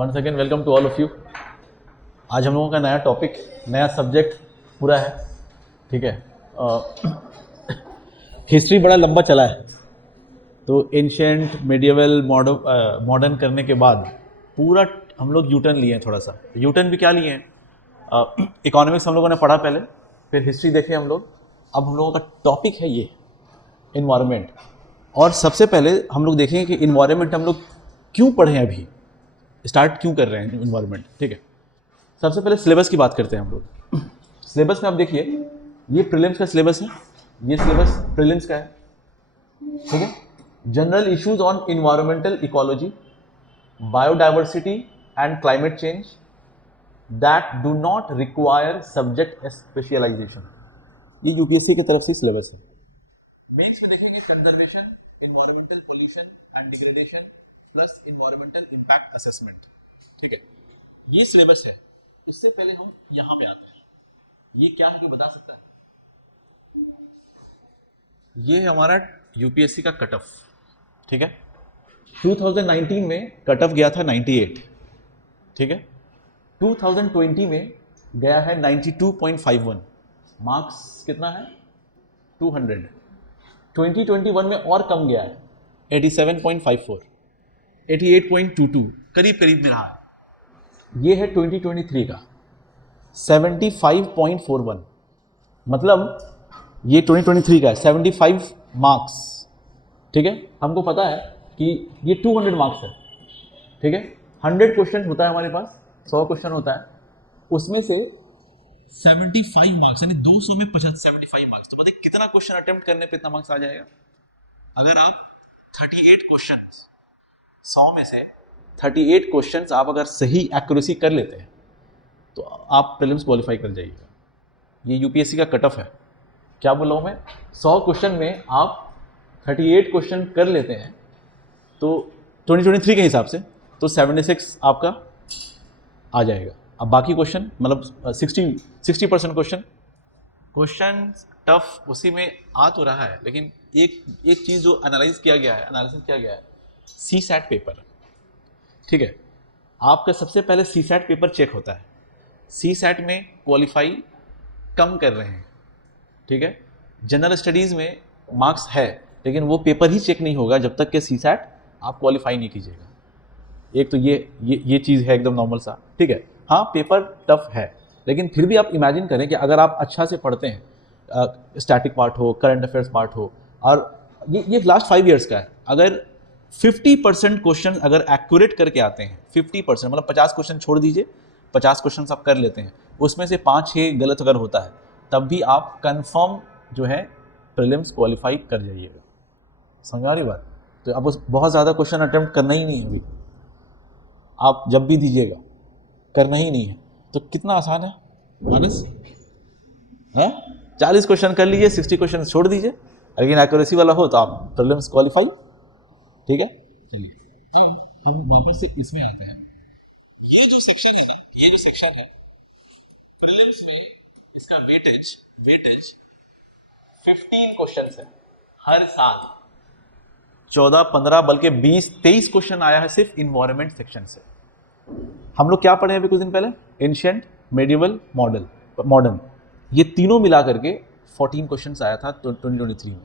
Once again welcome to all of you. आज हम लोगों का नया टॉपिक, नया सब्जेक्ट पूरा है, ठीक है। हिस्ट्री बड़ा लंबा चला है, तो एंशिएंट, मेडिएवल, मॉडर्न करने के बाद पूरा हम लोग यूटर्न लिए हैं। थोड़ा सा यूटर्न भी क्या लिए हैं, इकोनॉमिक्स हम लोगों ने पढ़ा पहले, फिर हिस्ट्री देखे हम लोग। अब हम लोगों का टॉपिक है ये इन्वायरमेंट। और सबसे पहले हम लोग देखेंगे कि इन्वायरमेंट हम लोग क्यों पढ़ें, अभी स्टार्ट क्यों कर रहे हैं इन्वायरमेंट, ठीक है। सबसे पहले सिलेबस की बात करते हैं हम लोग। सिलेबस में आप देखिए, ये प्रीलिम्स का सिलेबस है, ये सिलेबस प्रीलिम्स का है, ठीक है। General issues on environmental ecology, biodiversity and climate change that do not require subject specialization, ये यूपीएससी की तरफ से सिलेबस है। मेंस में देखेंगे conservation, environmental pollution and degradation plus environmental impact assessment, ठीक है। ये सिलेबस है। उससे पहले हम यहां पे आते हैं, ये क्या है बता सकता है? ये हमारा यूपीएससी का कट ऑफ, ठीक है। 2019 में कट ऑफ गया था 98, ठीक है। 2020 में गया है 92.51, मार्क्स कितना है? 200। 2021 में और कम गया है 87.54, 88.22, करीब करीब में रहा है। ये है 2023 का 75.41, मतलब ये 2023 का है 75 मार्क्स, ठीक है। हमको पता है कि ये 200 मार्क्स है, ठीक है। 100 क्वेश्चन होता है हमारे पास, 100 क्वेश्चन होता है, उसमें से 75 मार्क्स यानी 200 में 75 मार्क्स। तो बताइए कितना क्वेश्चन अटेम्प्ट करने पे इतना मार्क्स आ जाएगा। अगर आप 38 क्वेश्चन, 100 में से 38 क्वेश्चंस आप अगर सही एक्यूरेसी कर लेते हैं तो आप प्रीलिम्स क्वालिफाई कर जाइएगा। ये यूपीएससी का कट ऑफ है। क्या बोल रहा हूँ मैं? 100 क्वेश्चन में आप 38 क्वेश्चन कर लेते हैं तो 2023 के हिसाब से तो 76 आपका आ जाएगा। अब बाकी क्वेश्चन मतलब 60% क्वेश्चन टफ उसी में आ तो रहा है, लेकिन एक चीज़ जो एनालिसिस किया गया है, सी सैट पेपर, ठीक है। आपका सबसे पहले सी सैट पेपर चेक होता है। सी सैट में क्वालिफाई कम कर रहे हैं, ठीक है। जनरल स्टडीज़ में मार्क्स है, लेकिन वो पेपर ही चेक नहीं होगा जब तक कि सी सैट आप क्वालिफाई नहीं कीजिएगा। एक तो ये चीज़ है एकदम नॉर्मल सा, ठीक है। हाँ, पेपर टफ है, लेकिन फिर भी आप इमेजिन करें कि अगर आप अच्छा से पढ़ते हैं, स्टैटिक पार्ट हो, करंट अफेयर्स पार्ट हो, और ये लास्ट 5 ईयर्स का है, अगर 50% क्वेश्चन अगर एक्यूरेट करके आते हैं, 50% मतलब 50 क्वेश्चन छोड़ दीजिए, 50 क्वेश्चन आप कर लेते हैं, उसमें से 5-6 गलत अगर होता है, तब भी आप कंफर्म जो है प्रीलिम्स क्वालिफाई कर जाइएगा। समझ आ रही बात? तो आपको बहुत ज़्यादा क्वेश्चन अटेम्प्ट करना ही नहीं है, अभी आप जब भी दीजिएगा करना ही नहीं है। तो कितना आसान है मानस, है 40 क्वेश्चन कर लीजिए, 60 क्वेश्चन छोड़ दीजिए, लेकिन एक्यूरेसी वाला हो तो आप प्रीलिम्स क्वालिफाई, ठीक है। चलिए हम वापस से इसमें आते हैं। ये जो सेक्शन है ना, ये जो सेक्शन है प्रीलिम्स में, इसका वेटेज 15 क्वेश्चन है हर साल। 14-15 बल्कि 20-23 क्वेश्चन आया है सिर्फ इन्वायरमेंट सेक्शन से। हम लोग क्या पढ़े अभी कुछ दिन पहले? एंशिएंट, मेडिएवल, मॉडर्न, ये तीनों मिला करके 14 क्वेश्चंस आया था 2023 में।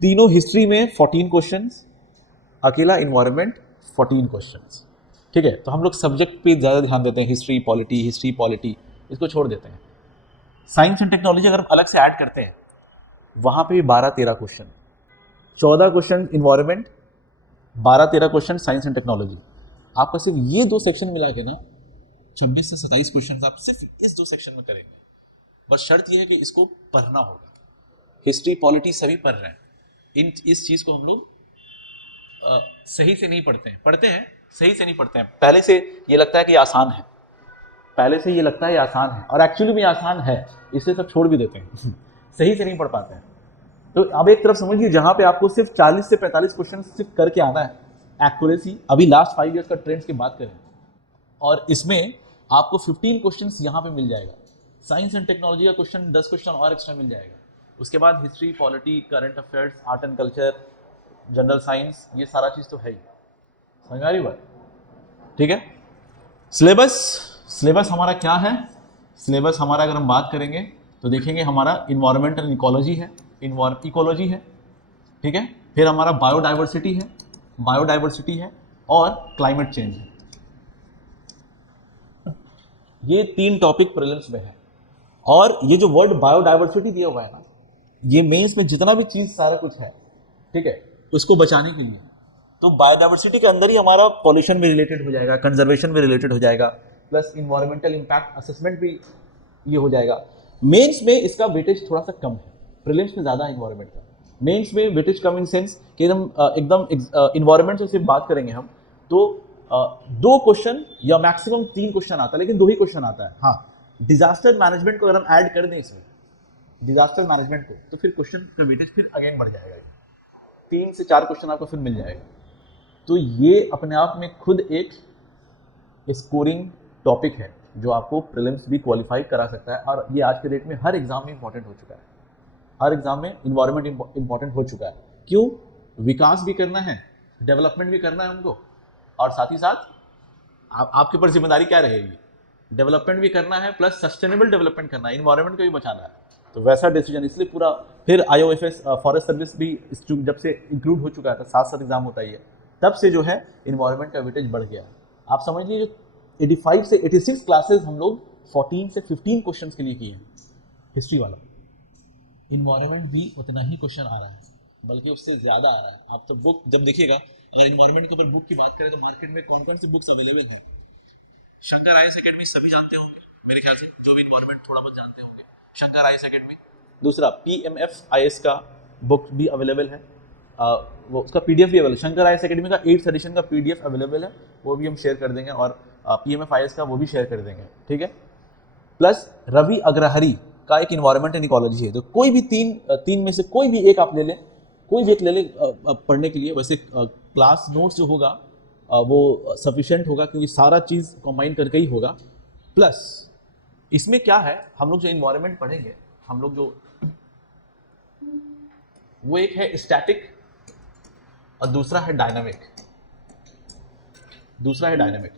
तीनों हिस्ट्री में 14 क्वेश्चंस, अकेला इन्वायरमेंट 14 क्वेश्चंस, ठीक है। तो हम लोग सब्जेक्ट पे ज़्यादा ध्यान देते हैं, हिस्ट्री पॉलिटी इसको छोड़ देते हैं। साइंस एंड टेक्नोलॉजी अगर अलग से ऐड करते हैं, वहाँ पे भी 12-13 question, 14 question environment, 12-13 question science and technology. आपका सिर्फ ये 2 सेक्शन मिला के ना 26 से 27 क्वेश्चन आप सिर्फ इस 2 सेक्शन में करेंगे। बस शर्त यह है कि इसको पढ़ना होगा। हिस्ट्री पॉलिटी सभी पढ़ रहे हैं, इस चीज़ को हम लोग सही से नहीं पढ़ते हैं, सही से नहीं पढ़ते हैं। पहले से ये लगता है कि आसान है, और एक्चुअली में आसान है, इससे सब छोड़ भी देते हैं सही से नहीं पढ़ पाते हैं। तो अब एक तरफ समझिए, जहां पे आपको सिर्फ 40 से 45 क्वेश्चन सिर्फ करके आना है, एक्यूरेसी अभी लास्ट 5 ईयर्स का ट्रेंड्स की बात करें, और इसमें आपको 15 क्वेश्चंस यहाँ पे मिल जाएगा। साइंस एंड टेक्नोलॉजी का क्वेश्चन 10 क्वेश्चन और एक्स्ट्रा मिल जाएगा। उसके बाद history, polity, current affairs, art and culture, general science, ये सारा चीज़ तो है ही। समझ आ रही बात? ठीक है। सिलेबस, सिलेबस हमारा क्या है? सिलेबस हमारा अगर हम बात करेंगे तो देखेंगे हमारा इन्वायरमेंटल इकोलॉजी है, इकोलॉजी है, ठीक है, फिर हमारा बायोडाइवर्सिटी है, बायोडाइवर्सिटी है और क्लाइमेट चेंज है। ये 3 टॉपिक प्रीलिम्स में है। और ये जो वर्ड बायोडाइवर्सिटी दिया हुआ है ना, ये मेंस में जितना भी चीज सारा कुछ है, ठीक है, उसको बचाने के लिए। तो बायोडाइवर्सिटी के अंदर ही हमारा पॉल्यूशन भी रिलेटेड हो जाएगा, कंजर्वेशन भी रिलेटेड हो जाएगा, प्लस इन्वायरमेंटल इंपैक्ट असेसमेंट भी ये हो जाएगा। मेंस में इसका वेटेज थोड़ा सा कम है, प्रीलिम्स में ज़्यादा इन्वायरमेंट का। मेंस में वेटेज कम इन सेंस कि एकदम इन्वायरमेंट से सिर्फ बात करेंगे हम तो 2 क्वेश्चन या मैक्सिमम 3 क्वेश्चन आता है, लेकिन 2 ही क्वेश्चन आता है। हाँ, डिजास्टर मैनेजमेंट को अगर हम ऐड कर दें इसमें, डिजास्टर मैनेजमेंट को, तो फिर क्वेश्चन का वेटेज फिर अगेन बढ़ जाएगा, 3 से 4 क्वेश्चन आपको फिर मिल जाएगा। तो ये अपने आप में खुद एक स्कोरिंग टॉपिक है जो आपको प्रीलिम्स भी क्वालिफाई करा सकता है। और ये आज के डेट में हर एग्जाम में इंपॉर्टेंट हो चुका है, हर एग्जाम में इन्वायरमेंट इंपॉर्टेंट हो चुका है। क्यों? विकास भी करना है, डेवलपमेंट भी करना है हमको, और साथ ही साथ आपके ऊपर जिम्मेदारी क्या रहेगी? डेवलपमेंट भी करना है प्लस सस्टेनेबल डेवलपमेंट करना है, इन्वायरमेंट को भी बचाना है। तो वैसा डिसीजन, इसलिए पूरा फिर IOFS फॉरेस्ट सर्विस भी जब से इंक्लूड हो चुका था, 7 एग्जाम होता ही है, तब से जो है इन्वायरमेंट का वेटेज बढ़ गया। आप समझ लीजिए 85 से 86 क्लासेस हम लोग 14 से 15 क्वेश्चन के लिए किए हैं हिस्ट्री वाला। इन्वायरमेंट भी उतना ही क्वेश्चन आ रहा है, बल्कि उससे ज़्यादा आ रहा है। आप तो बुक जब देखिएगा, अगर इन्वायरमेंट के ऊपर बुक की बात करें तो मार्केट में कौन कौन सी बुक्स अवेलेबल हैं? शंकर IAS अकेडमी सभी जानते होंगे मेरे ख्याल से, जो भी इन्वायरमेंट थोड़ा बहुत जानते होंगे, शंकर IAS अकेडमी। दूसरा PMF IAS का बुक भी अवेलेबल है, वो उसका PDF भी अवेलेबल, शंकर IAS अकेडमी का 8th एडिशन का PDF अवेलेबल है, वो भी हम शेयर कर देंगे, और PMF IAS का वो भी शेयर कर देंगे, ठीक है। प्लस रवि अग्रहरी का एक इन्वायरमेंट एंड इकोलॉजी है। तो कोई भी तीन में से कोई भी एक आप ले लें, कोई भी एक ले लें पढ़ने के लिए। वैसे क्लास नोट्स जो होगा वो सफिशिएंट होगा, क्योंकि सारा चीज़ कंबाइन करके ही होगा। प्लस इसमें क्या है, हम लोग जो इन्वायरमेंट पढ़ेंगे, हम लोग जो, वो एक है स्टैटिक और दूसरा है डायनामिक, दूसरा है डायनामिक।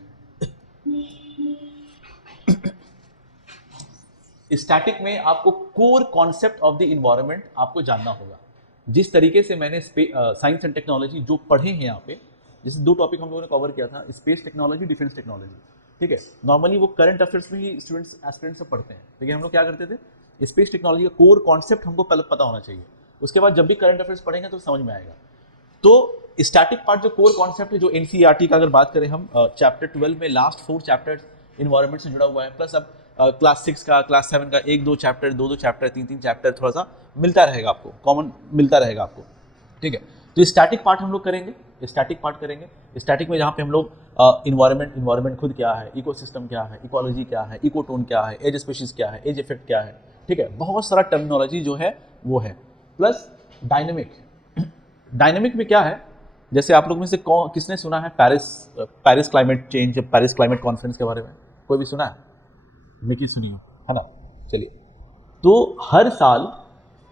स्टैटिक में आपको core concept of the environment आपको जानना होगा। जिस तरीके से मैंने साइंस एंड टेक्नोलॉजी जो पढ़े हैं यहाँ पे, जैसे 2 टॉपिक हम लोगों ने कवर किया था, स्पेस टेक्नोलॉजी, डिफेंस टेक्नोलॉजी, ठीक है। नॉर्मली वो करंट अफेयर्स में ही स्टूडेंट्स एस्पिरेंट्स सब पढ़ते हैं, लेकिन हम लोग क्या करते थे, स्पेस टेक्नोलॉजी का कोर कॉन्सेप्ट हमको पहले पता होना चाहिए, उसके बाद जब भी करंट अफेयर्स पढ़ेंगे तो समझ में आएगा। तो स्टैटिक पार्ट जो कोर कॉन्सेप्ट है, जो NCERT का अगर बात करें हम, चैप्टर 12 में लास्ट 4 चैप्टर्स इन्वायरमेंट से जुड़ा हुआ है, प्लस अब क्लास 6 का, क्लास 7 का 1-2 चैप्टर, 2-2 चैप्टर, 3-3 चैप्टर थोड़ा सा मिलता रहेगा आपको, कॉमन मिलता रहेगा आपको, ठीक है। तो स्टैटिक पार्ट हम लोग करेंगे, स्टैटिक पार्ट करेंगे। स्टैटिक में जहाँ पे हम लोग इन्वायरमेंट खुद क्या है, इकोसिस्टम क्या है, इकोलॉजी क्या है, इकोटोन क्या है, एज स्पीशीज क्या है, एज इफेक्ट क्या है, ठीक है, बहुत सारा टर्मिनोलॉजी जो है वो है। प्लस डायनेमिक, डायनेमिक में क्या है, जैसे आप लोग में से किसने सुना है Paris climate change, Paris climate conference के बारे में? कोई भी सुना है? लेकिन सुनिए, है ना, चलिए। तो हर साल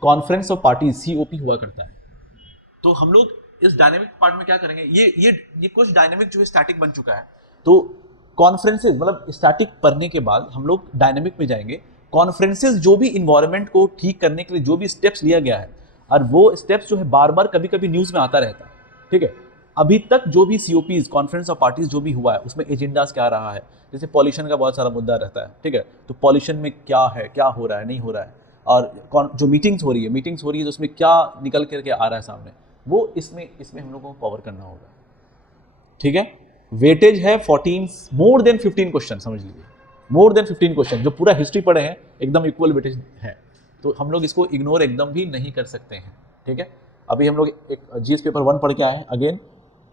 कॉन्फ्रेंस ऑफ पार्टीज COP हुआ करता है। तो हम लोग इस डायनेमिक पार्ट में क्या करेंगे, ये कुछ डायनेमिक जो है स्टैटिक बन चुका है, तो कॉन्फ्रेंसेज, मतलब स्टैटिक पढ़ने के बाद हम लोग डायनेमिक में जाएंगे। कॉन्फ्रेंसेज जो भी इन्वायरमेंट को ठीक करने के लिए जो भी स्टेप्स लिया गया है, और वो स्टेप्स जो है बार बार कभी कभी न्यूज़ में आता रहता है, ठीक है। अभी तक जो भी COPs, कॉन्फ्रेंस ऑफ पार्टीज जो भी हुआ है, उसमें एजेंडास क्या रहा है, जैसे पॉल्यूशन का बहुत सारा मुद्दा रहता है, ठीक है, तो पॉल्यूशन में क्या है, क्या हो रहा है, नहीं हो रहा है, और जो मीटिंग्स हो रही है तो उसमें क्या निकल करके आ रहा है सामने, वो इसमें हम लोगों को कवर करना होगा, ठीक है। वेटेज है 14, मोर देन 15 क्वेश्चन, समझ लीजिए मोर देन 15 क्वेश्चन, जो पूरा हिस्ट्री पढ़े हैं एकदम इक्वल वेटेज है, तो हम लोग इसको इग्नोर एकदम भी नहीं कर सकते हैं, ठीक है। अभी हम लोग एक GS पेपर 1 पढ़ के आए हैं, अगेन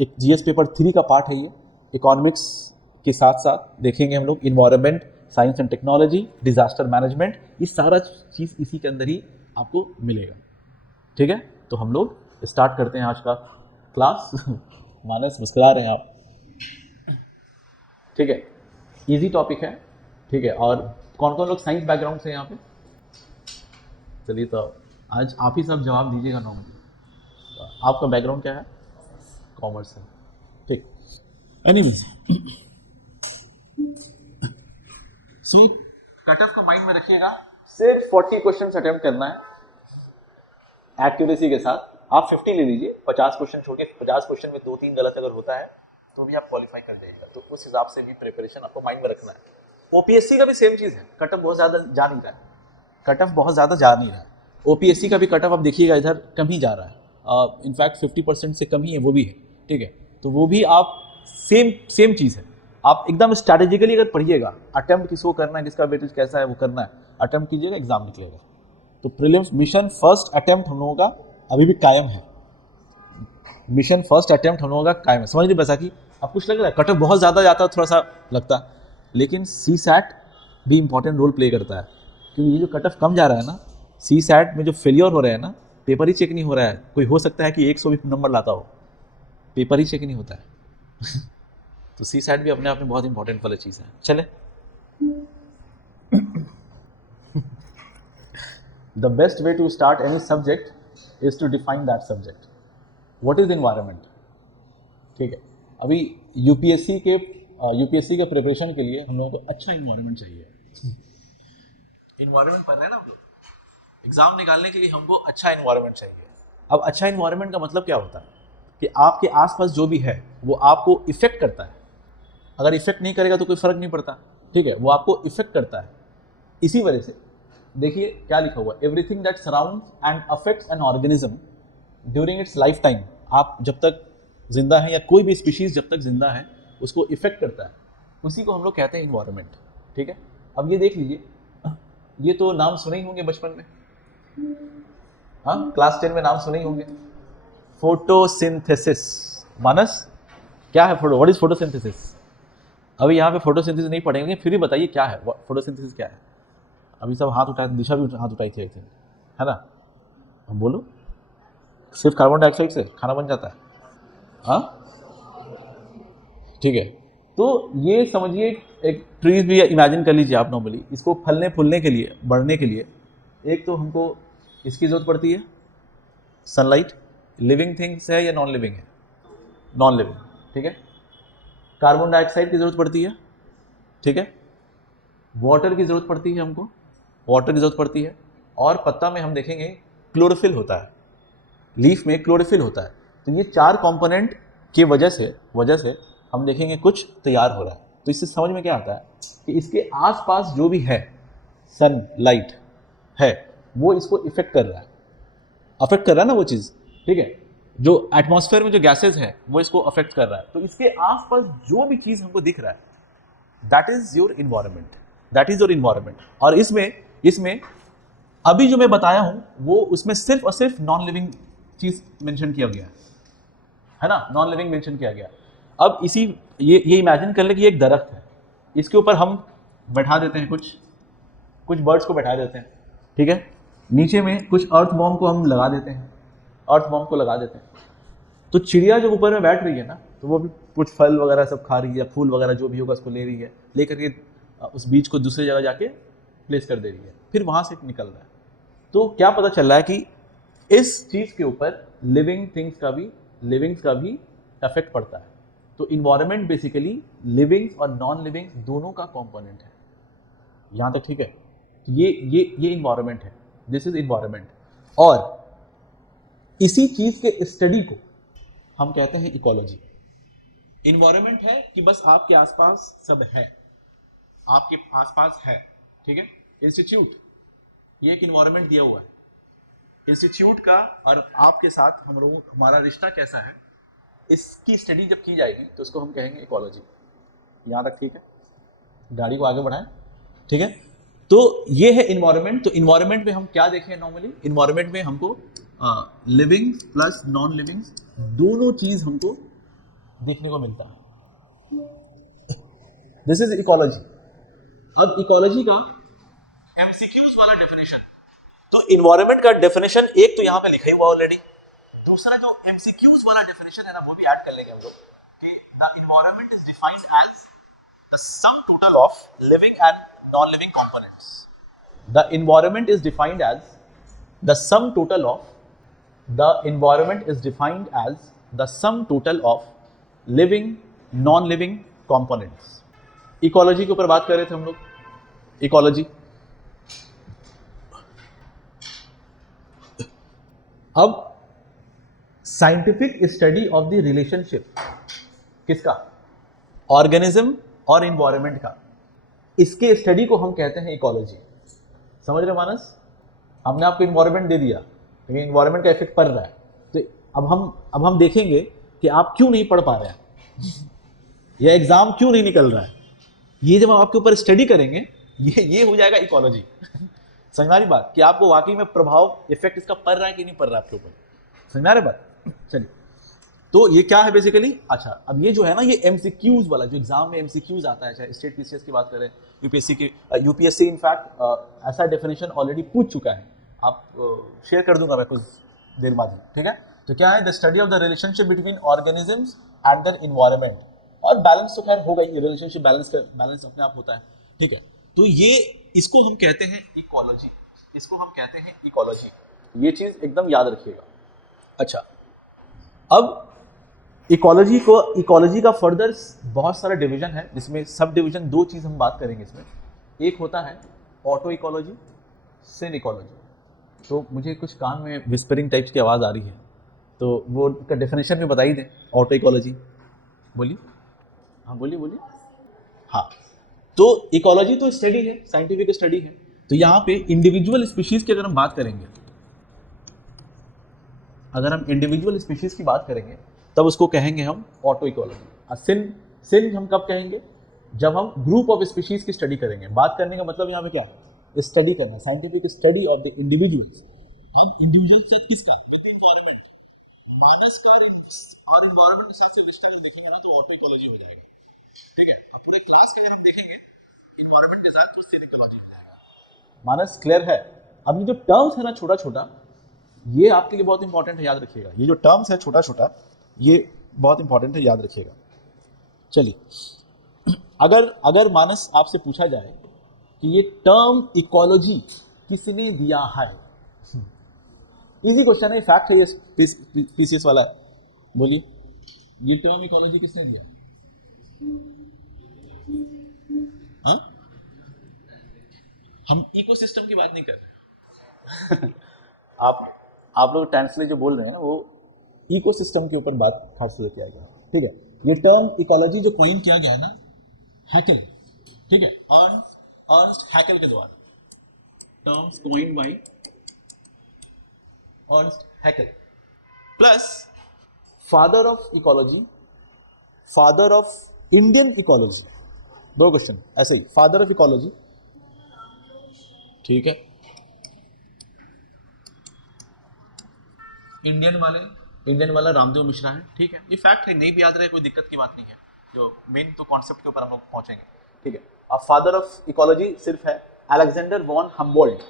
एक GS पेपर 3 का पार्ट है ये। इकोनॉमिक्स के साथ साथ देखेंगे हम लोग environment, science and technology, disaster management, ये सारा चीज़ इसी के अंदर ही आपको मिलेगा, ठीक है। तो हम लोग स्टार्ट करते हैं आज का क्लास। मानस मुस्कुरा रहे हैं आप, ठीक है, इजी टॉपिक है, ठीक है। और कौन कौन लोग साइंस बैकग्राउंड से यहाँ पे? चलिए, तो आज आप ही सब जवाब दीजिएगा नॉर्मली। आपका बैकग्राउंड क्या है? कॉमर्स है, ठीक। एनीवेज, सो कट ऑफ को माइंड में रखिएगा, सिर्फ 40 क्वेश्चन अटेम्प्ट करना है एक्यूरेसी के साथ। आप 50 ले लीजिए, 50 क्वेश्चन छोड़ के, 50 क्वेश्चन में 2-3 गलत अगर होता है तो भी आप क्वालिफाई कर जाइएगा। तो उस हिसाब से भी प्रिपरेशन आपको माइंड में रखना है। ओपीएससी का भी सेम चीज है, कट ऑफ बहुत ज्यादा जा नहीं रहा है, कट ऑफ बहुत ज्यादा जा नहीं रहा है। ओपीएससी का भी कट ऑफ आप देखिएगा इधर कम ही जा रहा है, इनफैक्ट 50% से कम ही है, वो भी है, ठीक है। तो वो भी आप सेम चीज़ है। आप एकदम स्ट्रैटेजिकली अगर पढ़िएगा, अटेम्प्ट किसको करना है, किसका वेटेज कैसा है वो करना है, अटेम्प्ट कीजिएगा, एग्जाम निकलेगा। तो प्रीलिम्स मिशन फर्स्ट अटेम्प्ट हम लोगों का अभी भी कायम है, मिशन फर्स्ट अटेम्प्ट हम लोगों का कायम है। समझ नहीं पैसा कि अब कुछ लग रहा है कट ऑफ बहुत ज़्यादा जाता है, थोड़ा सा लगता है, लेकिन सी सैट भी इंपॉर्टेंट रोल प्ले करता है। क्योंकि ये जो कट ऑफ कम जा रहा है ना, सी सैट में जो फेलियर हो रहे हैं ना, पेपर ही चेक नहीं हो रहा है। कोई हो सकता है कि 100 भी नंबर लाता हो, पेपर ही चेक नहीं होता है। तो सी सैट भी अपने आप में बहुत इंपॉर्टेंट वाली चीज़ है। चले, the best way to start any subject is to define that subject. What is environment? ठीक है, अभी यूपीएससी के प्रिपरेशन के लिए हम लोगों को अच्छा इन्वायरमेंट चाहिए। इन्वायरमेंट पढ़ रहे हैं ना हम लोग, एग्जाम निकालने के लिए हमको अच्छा इन्वायरमेंट चाहिए। अब अच्छा इन्वायरमेंट का मतलब क्या होता है कि आपके आसपास जो भी है वो आपको इफेक्ट करता है। अगर इफेक्ट नहीं करेगा तो कोई फर्क नहीं पड़ता, ठीक है, वो आपको इफेक्ट करता है। इसी वजह से देखिए क्या लिखा हुआ, everything that surrounds and affects an organism during its life time. आप जब तक जिंदा है या कोई भी स्पीशीज जब तक जिंदा है उसको इफेक्ट करता है, उसी को हम लोग कहते हैं इन्वायरमेंट। ठीक है, अब ये देख लीजिए, ये तो नाम सुने ही होंगे बचपन में, हाँ, क्लास 10 में नाम सुने ही होंगे, फोटोसिंथेसिस। मानस क्या है व्हाट इज फोटोसिंथेसिस? अभी यहाँ पे फोटोसिंथेसिस नहीं पढ़ेंगे, फिर भी बताइए क्या है फोटोसिंथेसिस, क्या है? अभी सब हाथ उठा, दिशा भी हाथ उठाई थे, है ना? हम बोलो, सिर्फ कार्बन डाइऑक्साइड से खाना बन जाता है, हाँ, ठीक है। तो ये समझिए एक ट्रीज भी इमेजिन कर लीजिए आप। नॉर्मली इसको फलने फूलने के लिए, बढ़ने के लिए, एक तो हमको इसकी ज़रूरत पड़ती है सनलाइट। लिविंग थिंग्स है या नॉन लिविंग है? नॉन लिविंग, ठीक है। कार्बन डाइऑक्साइड की ज़रूरत पड़ती है, ठीक है। वाटर की ज़रूरत पड़ती है हमको, वाटर की ज़रूरत पड़ती है। और पत्ता में हम देखेंगे क्लोरोफिल होता है, लीफ में क्लोरोफिल होता है। तो ये 4 कंपोनेंट की वजह से हम देखेंगे कुछ तैयार हो रहा है। तो इससे समझ में क्या आता है कि इसके आसपास जो भी है सनलाइट है वो इसको इफेक्ट कर रहा है, अफेक्ट कर रहा है ना वो चीज़, ठीक है। जो एटमॉस्फेयर में जो गैसेज है वो इसको अफेक्ट कर रहा है। तो इसके आसपास जो भी चीज़ हमको दिख रहा है that is your environment, that is your environment. और इसमें अभी जो मैं बताया हूं वो उसमें सिर्फ और सिर्फ नॉन लिविंग चीज मेंशन किया गया है ना, नॉन लिविंग मेंशन किया गया। अब ये इमेजिन कर ले कि एक दरख्त है, इसके ऊपर हम बैठा देते हैं कुछ बर्ड्स को बैठा देते हैं, ठीक है। नीचे में कुछ अर्थ बॉम्ब को हम लगा देते हैं, तो चिड़िया जो ऊपर में बैठ रही है ना, तो वो भी कुछ फल वगैरह सब खा रही है, फूल वगैरह जो भी होगा उसको ले रही है, लेकर के उस बीज को दूसरी जगह जाके प्लेस कर दे रही है, फिर वहाँ से निकल रहा है। तो क्या पता चल रहा है कि इस चीज़ के ऊपर लिविंग्स का भी इफेक्ट पड़ता है। तो इन्वायरमेंट बेसिकली लिविंग और नॉन लिविंग दोनों का कंपोनेंट है। यहाँ तक ठीक है? ये इन्वायरमेंट है, दिस इज इन्वायरमेंट। और इसी चीज़ के स्टडी को हम कहते हैं इकोलॉजी। इन्वायरमेंट है कि बस आपके आसपास सब है, आपके आसपास है, ठीक है। इंस्टीट्यूट, ये एक इन्वायरमेंट दिया हुआ है इंस्टीट्यूट का, और आपके साथ हमारा रिश्ता कैसा है, इसकी स्टडी जब की जाएगी तो उसको हम कहेंगे इकोलॉजी। यहाँ तक ठीक है? गाड़ी को आगे बढ़ाएं, ठीक है। तो ये है इन्वायरमेंट। तो इन्वायरमेंट में हम क्या देखें नॉर्मली? इन्वायरमेंट में हमको लिविंग प्लस नॉन लिविंग दोनों चीज हमको देखने को मिलता है। This is ecology. अब इकोलॉजी का एमसीक्यूज वाला डेफिनेशन, तो इन्वायरमेंट का डेफिनेशन एक तो यहाँ पे लिखा हुआ ऑलरेडी, दूसरा जो एमसीक्यूज वाला डेफिनेशन है ना वो भी ऐड कर लेंगे हम लोग कि the environment is defined as the sum total of living and non living components. The environment is defined as the sum total of living non living components. Ecology के ऊपर बात कर रहे थे हम लोग, इकोलॉजी। अब scientific study of the relationship किसका? ऑर्गेनिज्म और इन्वायरमेंट का। इसके स्टडी को हम कहते हैं इकोलॉजी। समझ रहे मानस? हमने आपको इन्वायरमेंट दे दिया, लेकिन इन्वायरमेंट का इफेक्ट पड़ रहा है, तो अब हम देखेंगे कि आप क्यों नहीं पढ़ पा रहे हैं या एग्जाम क्यों नहीं निकल रहा है। ये जब हम आपके ऊपर स्टडी करेंगे, ये हो जाएगा इकोलॉजी। समझ रही बात कि आपको वाकई में प्रभाव इफेक्ट इसका पड़ रहा है कि नहीं पड़ रहा है आपके ऊपर? समझ रहे बात? चलिए, तो ये क्या है बेसिकली? अच्छा, अब ये जो है ना, ये एमसीक्यूज वाला, जो एग्जाम में एमसीक्यूज आता है, चाहे स्टेट पीसीएस की बात करें, यूपीएससी की, यूपीएससी इनफैक्ट ऐसा डेफिनेशन ऑलरेडी पूछ चुका है। आप शेयर कर दूंगा मैं कुछ देर बाद ही, ठीक है? तो क्या है? The study of the relationship between organisms and their environment. और बैलेंस तो खैर होगा ही, रिलेशनशिप बैलेंस अपने आप होता है, ठीक है? तो ये, इसको हम कहते हैं इकोलॉजी, इसको हम कहते हैं इकोलॉजी। ये चीज एकदम याद रखिएगा। अच्छा, अब इकोलॉजी का फर्दर बहुत सारा डिवीजन है, जिसमें सब डिवीजन दो चीज हम बात करेंगे इसमें। एक होता है ऑटो इकोलॉजी, सिन इकोलॉजी। तो मुझे कुछ कान में विस्परिंग टाइप्स की आवाज़ आ रही है, तो वो का डेफिनेशन में बता ही दें। ऑटो इकोलॉजी बोलिए। हाँ बोलिए। हाँ, तो इकोलॉजी तो स्टडी है, साइंटिफिक स्टडी है। तो यहाँ पे इंडिविजुअल स्पीशीज की अगर हम बात करेंगे, अगर हम इंडिविजुअल स्पीशीज की बात करेंगे, तब उसको कहेंगे हम ऑटो इकोलॉजी। सिन हम कब कहेंगे? जब हम ग्रुप ऑफ स्पीशीज की स्टडी करेंगे। बात करने का मतलब यहाँ पे क्या है? स्टडी करना, scientific study of the individuals. हम इंडिविजुअल से किसका? इन्वायरमेंट, मानस का और इन्वायरमेंट के साथ से रिश्ता जो देखेंगे ना, तो ऑटो इकोलॉजी हो जाएगा, ठीक है? अब पूरे क्लास के लिए हम देखेंगे इन्वायरमेंट के साथ, तो सिन इकोलॉजी हो जाएगा। मानस क्लियर है? अब ये जो टर्म्स है ना छोटा छोटा, ये आपके लिए बहुत इंपॉर्टेंट है, याद रखिएगा। ये जो टर्म्स है छोटा छोटा, ये बहुत इंपॉर्टेंट है, याद रखिएगा। चलिए, अगर मानस आपसे पूछा जाए कि ये टर्म इकोलॉजी किसने दिया है, इजी क्वेश्चन है, फैक्ट है, ये पीसीएस वाला है। बोलिए, ये टर्म इकोलॉजी किसने दिया? हाँ? हम इकोसिस्टम की बात नहीं कर रहे। आप लोग ट्रांसलेट जो बोल रहे हैं ना, वो इकोसिस्टम के ऊपर बात खास से किया गया, ठीक है? ये टर्म इकोलॉजी जो कॉइन किया गया है ना, हैकेल, ठीक है, अर्नस्ट हैकेल के द्वारा। Terms coined bye Ernst Hückel. Plus father of ecology, father of Indian ecology. दो क्वेश्चन ऐसे ही, फादर ऑफ इकोलॉजी, ठीक है? इंडियन वाला रामदेव मिश्रा है, ठीक है? ये फैक्ट है, नहीं भी याद रहे कोई दिक्कत की बात नहीं है, जो मेन तो कॉन्सेप्ट के ऊपर हम लोग पहुंचेंगे, ठीक है? अब फादर ऑफ इकोलॉजी सिर्फ है Alexander von Humboldt.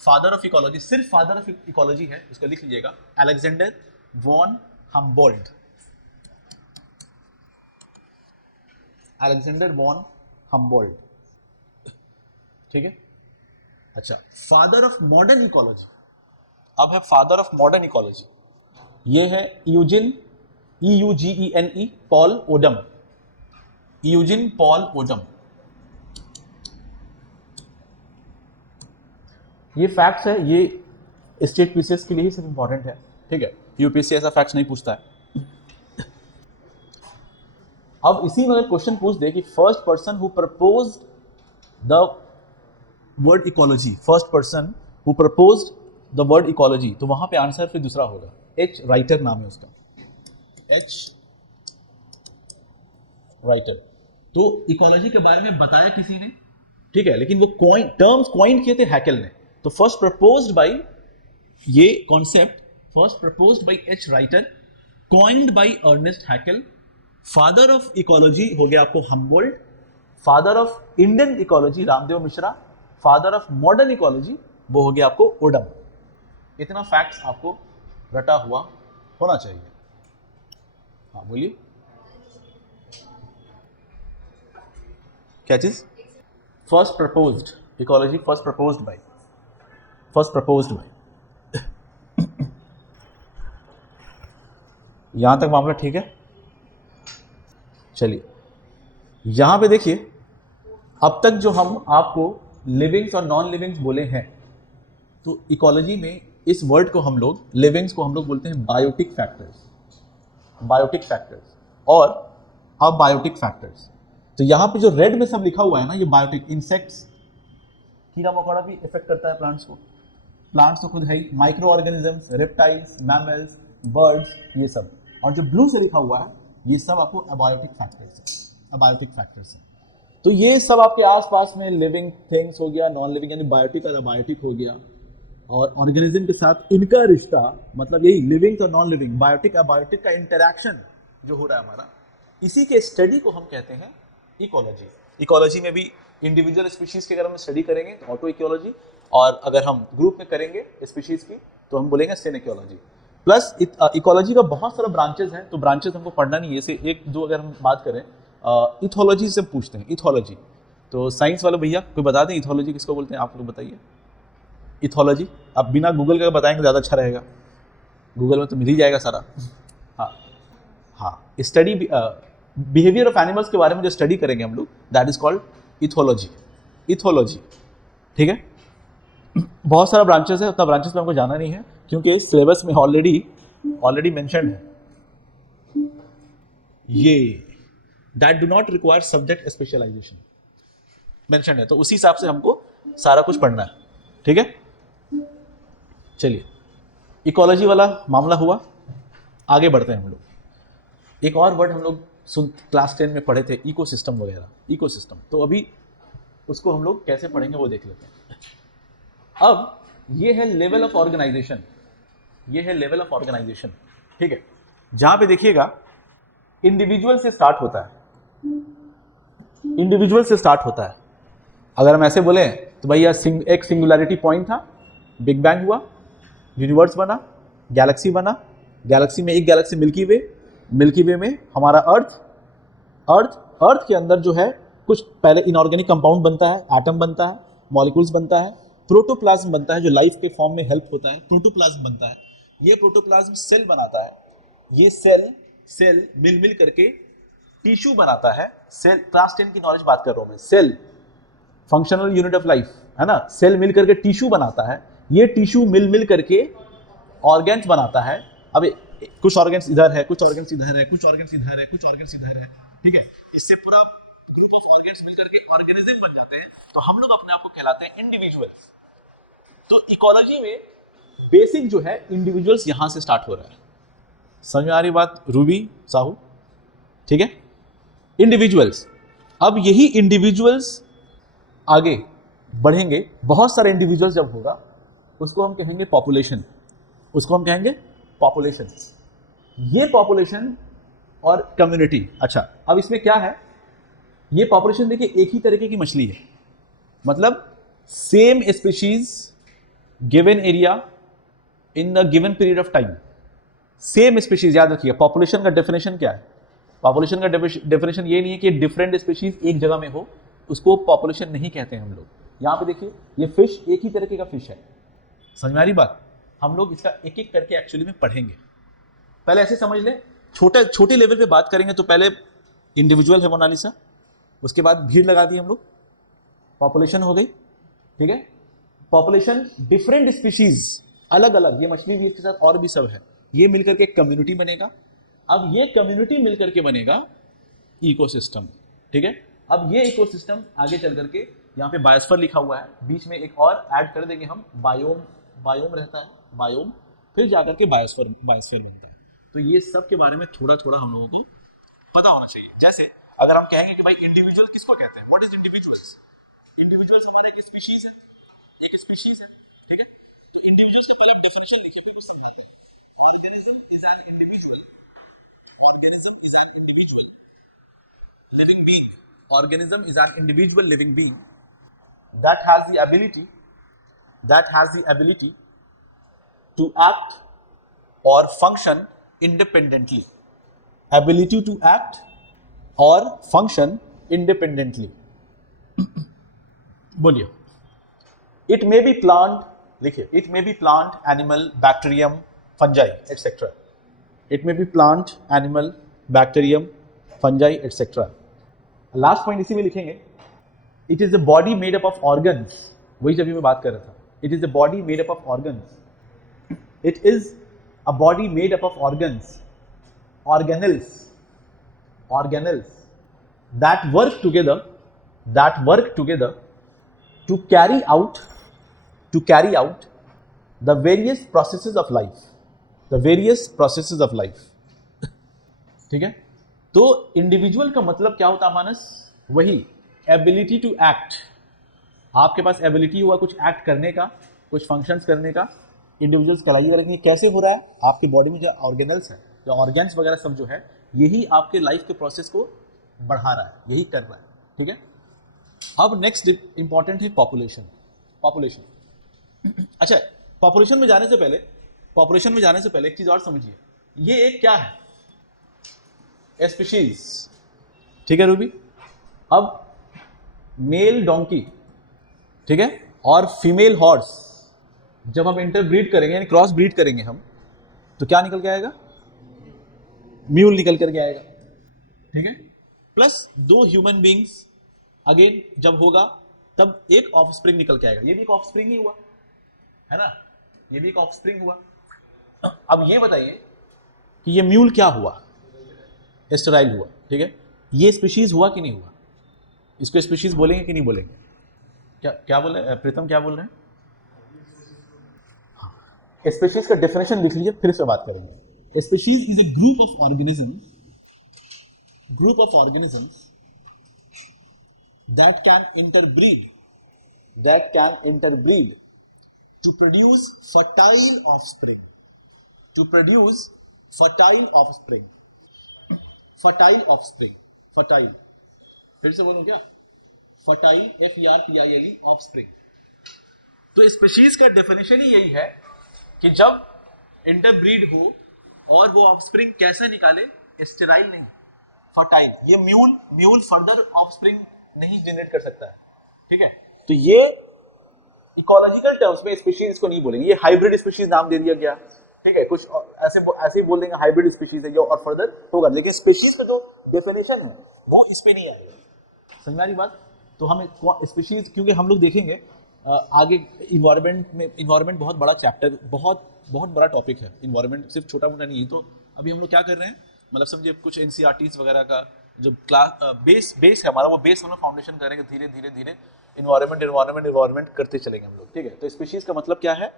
Father of ecology, सिर्फ फादर ऑफ इकोलॉजी है, उसको लिख लीजिएगा, Alexander von Humboldt. Alexander von Humboldt, ठीक है? अच्छा, फादर ऑफ मॉडर्न इकोलॉजी, अब है फादर ऑफ मॉडर्न इकोलॉजी, ये है Eugene, EUGENE Paul Odum, Eugene Paul Odum. ये फैक्ट्स है, ये स्टेट पीसीएस के लिए ही सिर्फ इंपॉर्टेंट है, ठीक है? यूपीएससी ऐसा फैक्ट्स नहीं पूछता है। अब इसी में अगर क्वेश्चन पूछ दे कि first person who proposed the word ecology, first person who proposed the word ecology, तो वहां पे आंसर फिर दूसरा होगा, एच राइटर नाम है उसका, एच राइटर। तो इकोलॉजी के बारे में बताया किसी ने, ठीक है, लेकिन वो टर्म्स कॉइन किए थे हैकेल ने। तो फर्स्ट प्रपोज्ड बाय, ये concept first proposed by H Reiter, coined by Ernst Haeckel. Father of ecology हो गया आपको Humboldt, father of Indian ecology Ramdeo Mishra, father of modern ecology वो हो गया आपको ओडम। इतना फैक्ट्स आपको रटा हुआ होना चाहिए। हाँ बोलिए, क्या चीज? First proposed ecology, first proposed bye, यहां तक मामला ठीक है? चलिए, यहां पे देखिए, अब तक जो हम आपको लिविंग्स और नॉन लिविंग्स बोले हैं, तो इकोलॉजी में इस वर्ड को हम लोग, लिविंग्स को हम लोग बोलते हैं बायोटिक फैक्टर्स, बायोटिक फैक्टर्स और अबायोटिक फैक्टर्स। तो यहाँ पे जो रेड में सब लिखा हुआ है ना, ये बायोटिक, इंसेक्ट्स, कीड़ा मकोड़ा भी इफेक्ट करता है प्लांट्स को, प्लांट्स तो खुद है ही, micro organisms, reptiles, mammals, birds, ये सब। और जो ब्लू से लिखा हुआ है ये सब आपको अबायोटिक फैक्टर्स है, अबायोटिक फैक्टर्स है। तो ये सब आपके आसपास में लिविंग थिंग्स हो गया, नॉन लिविंग यानी बायोटिक और अबायोटिक हो गया, और ऑर्गेनिज्म के साथ इनका रिश्ता, मतलब यही लिविंग और नॉन लिविंग, बायोटिक अबायोटिक का इंटरैक्शन जो हो रहा है हमारा, इसी के स्टडी को हम कहते हैं इकोलॉजी। इकोलॉजी में भी इंडिविजुअल स्पीशीज की अगर हम स्टडी करेंगे तो ऑटो इकोलॉजी, और अगर हम ग्रुप में करेंगे स्पीशीज की तो हम बोलेंगे सिनेकोलॉजी। प्लस इकोलॉजी का बहुत सारा ब्रांचेस हैं, तो ब्रांचेस हमको पढ़ना नहीं है, जैसे एक दो अगर हम बात करें, इथोलॉजी से पूछते हैं, इथोलॉजी। तो साइंस वाले भैया कोई बता दें इथोलॉजी किसको बोलते हैं, आप लोग बताइए। इथोलॉजी आप बिना गूगल का बताएंगे ज़्यादा अच्छा रहेगा, गूगल में तो मिल ही जाएगा सारा। हाँ हाँ, स्टडी बिहेवियर ऑफ एनिमल्स के बारे में जो स्टडी करेंगे हम लोग, that is called ethology, ethology, ठीक है। बहुत सारा ब्रांचेस है, उतना ब्रांचेस में हमको जाना नहीं है क्योंकि सिलेबस में ऑलरेडी मेंशन है ये, that do not require subject specialisation mention है, तो उसी हिसाब से हमको सारा कुछ पढ़ना है, ठीक है। चलिए, इकोलॉजी वाला मामला हुआ, आगे बढ़ते हैं हम लोग। एक और वर्ड हम लोग क्लास 10 में पढ़े थे, इकोसिस्टम वगैरह, इकोसिस्टम, तो अभी उसको हम लोग कैसे पढ़ेंगे वो देख लेते हैं। अब ये है लेवल ऑफ ऑर्गेनाइजेशन, ये है लेवल ऑफ ऑर्गेनाइजेशन, ठीक है। जहां पे देखिएगा इंडिविजुअल से स्टार्ट होता है, इंडिविजुअल से स्टार्ट होता है। अगर हम ऐसे बोले तो भैया एक सिंगुलैरिटी पॉइंट था, बिग बैंग हुआ, यूनिवर्स बना, गैलेक्सी बना, गैलेक्सी में एक गैलेक्सी मिल्की वे, मिल्की वे में हमारा अर्थ के अंदर जो है कुछ पहले इनऑर्गेनिक कंपाउंड बनता है, एटम बनता है, मॉलिक्यूल्स बनता है, प्रोटोप्लाज्म बनता है जो लाइफ के फॉर्म में हेल्प होता है, प्रोटोप्लाज्म बनता है, ये प्रोटोप्लाज्म सेल बनाता है, ये सेल मिल करके टिश्यू बनाता है। सेल, क्लास 10 की नॉलेज बात कर रहा हूं मैं, cell functional unit of life है ना, सेल मिल करके टिश्यू बनाता है, ये टिश्यू मिल करके ऑर्गेन्स बनाता है। अब कुछ ऑर्गेन्स इधर है, कुछ ऑर्गेन्स इधर है, कुछ ऑर्गेन्स इधर है, कुछ ऑर्गेन्स इधर है, ठीक है। इससे पूरा ग्रुप ऑफ ऑर्गेन्स मिल करके ऑर्गेनिज्म बन जाते हैं, तो हम लोग अपने आप को कहलाते हैं इंडिविजुअल्स। तो इकोलॉजी में बेसिक जो है इंडिविजुअल्स यहां से स्टार्ट हो रहा है। समझ में आ रही बात रूबी साहू, ठीक है, इंडिविजुअल्स। अब यही इंडिविजुअल्स आगे बढ़ेंगे, बहुत सारे इंडिविजुअल्स जब होगा उसको हम कहेंगे पॉपुलेशन, उसको हम कहेंगे पॉपुलेशन। ये पॉपुलेशन और कम्युनिटी, अच्छा अब इसमें क्या है, ये पॉपुलेशन देखिए एक ही तरीके की मछली है, मतलब same species given area in the given period of time, same species. याद रखिए पॉपुलेशन का डेफिनेशन क्या है, पॉपुलेशन का डेफिनेशन ये नहीं है कि डिफरेंट स्पीशीज एक जगह में हो, उसको पॉपुलेशन नहीं कहते हैं हम लोग। यहाँ पे देखिए ये फिश एक ही तरीके का फिश है, समझ में आ रही बात। हम लोग इसका एक एक करके एक्चुअली में पढ़ेंगे। पहले ऐसे समझ लें, छोटे लेवल पे बात करेंगे तो पहले इंडिविजुअल है मोनालिसा, उसके बाद भीड़ लगा दी हम लोग, पॉपुलेशन हो गई, ठीक है। पॉपुलेशन डिफरेंट स्पीशीज अलग अलग, ये मछली भी इसके साथ और भी सब है, ये मिलकर के एक कम्युनिटी बनेगा। अब ये कम्युनिटी मिलकर के बनेगा इकोसिस्टम, ठीक है। अब ये इकोसिस्टम आगे चल करके यहाँ पे बायोस्फीयर लिखा हुआ है, बीच में एक और ऐड कर देंगे हम, बायोम रहता है, बायोम, फिर जाकर के बायोस्फीयर बनता है। तो ये सब के बारे में थोड़ा थोड़ा हम लोगों को पता होना चाहिए। जैसे अगर हम कहेंगे कि भाई इंडिविजुअल किसको कहते हैं, व्हाट इज इंडिविजुअल्स, इंडिविजुअल्स हमारा एक स्पीशीज है, ठीक है। तो इंडिविजुअल्स के पहले आप डेफिनेशन लिखिए, फिर उससे organism is an individual, organism is an individual living being, organism is an individual living being that has the ability to act or function independently, ability to act or function independently। बोलिए, it may be plant, लिखिए, it may be plant, animal, bacterium, fungi, etc. it may be plant, animal, bacterium, fungi, etc. Last point इसी में लिखेंगे, it is a body made up of organs, वही जब मैं बात कर रहा था, it is a body made up of organs, it is a body made up of organs, organelles, organelles that work together to carry out the various processes of life, ठीक है। तो इंडिविजुअल का मतलब क्या होता है मानस, वही एबिलिटी टू एक्ट, आपके पास एबिलिटी हुआ कुछ एक्ट करने का, कुछ फंक्शंस करने का, इंडिविजुअल्स कहलाइएगा। लेकिन ये कैसे हो रहा है, आपकी बॉडी में जो ऑर्गेनल्स है, जो ऑर्गन्स वगैरह सब जो है, यही आपके लाइफ के प्रोसेस को बढ़ा रहा है, यही कर रहा है, ठीक है। अब नेक्स्ट इंपॉर्टेंट है पॉपुलेशन। अच्छा, पॉपुलेशन में जाने से पहले एक चीज और समझिए, ये एक क्या है, स्पीशीज, ठीक है रूबी। अब मेल डोंकी, ठीक है, और फीमेल हॉर्स, जब हम इंटरब्रीड करेंगे यानी क्रॉस ब्रीड करेंगे हम, तो क्या निकल के आएगा, म्यूल निकल करके आएगा, ठीक है। प्लस 2 ह्यूमन बींग्स अगेन जब होगा तब एक ऑफस्प्रिंग निकल के आएगा, ये भी एक ऑफस्प्रिंग ही हुआ है ना, ये भी एक ऑफस्प्रिंग हुआ। अब ये बताइए कि ये म्यूल क्या हुआ, एस्टेराइल हुआ, ठीक है। ये स्पीशीज हुआ कि नहीं हुआ, इसको स्पीशीज बोलेंगे कि नहीं बोलेंगे, क्या बोल रहे हैं प्रीतम, क्या बोल रहे हैं। स्पीशीज का डेफिनेशन लिख लीजिए, फिर से बात करेंगे। Species is a group of organisms that can interbreed to produce fertile offspring, fertile, फिर से बोलूं क्या, fertile, FERTILE, offspring। तो स्पीशीज का डेफिनेशन ही यही है कि जब इंटरब्रीड हो और वो ऑफस्प्रिंग कैसे निकाले, स्टेराइल नहीं, फर्टाइल। ये म्यूल फर्दर ऑफस्प्रिंग नहीं जनरेट कर सकता है, ठीक है। तो ये इकोलॉजिकल टर्म्स में स्पीशीज को नहीं बोलेंगे, ये हाइब्रिड स्पीशीज नाम दे दिया गया, ठीक है। कुछ ऐसे ही बोल देंगे हाइब्रिड स्पीशीज है ये, और फर्दर होगा, लेकिन स्पीशीज का जो डेफिनेशन है वो इस पे नहीं आएगा, समझ में आ रही बात। तो हम स्पीशीज, क्योंकि हम लोग देखेंगे आगे इन्वायरमेंट बहुत बड़ा चैप्टर, बहुत बड़ा टॉपिक है इन्वायरमेंट, सिर्फ छोटा मोटा नहीं है। तो अभी हम लोग क्या कर रहे हैं, मतलब समझिए कुछ एनसीईआरटीज वगैरह का जो क्लास बेस है हमारा, वो बेस हम लोग फाउंडेशन करेंगे, धीरे इन्वायरमेंट करते चलेंगे हम लोग, ठीक है। तो स्पीशीज का मतलब क्या है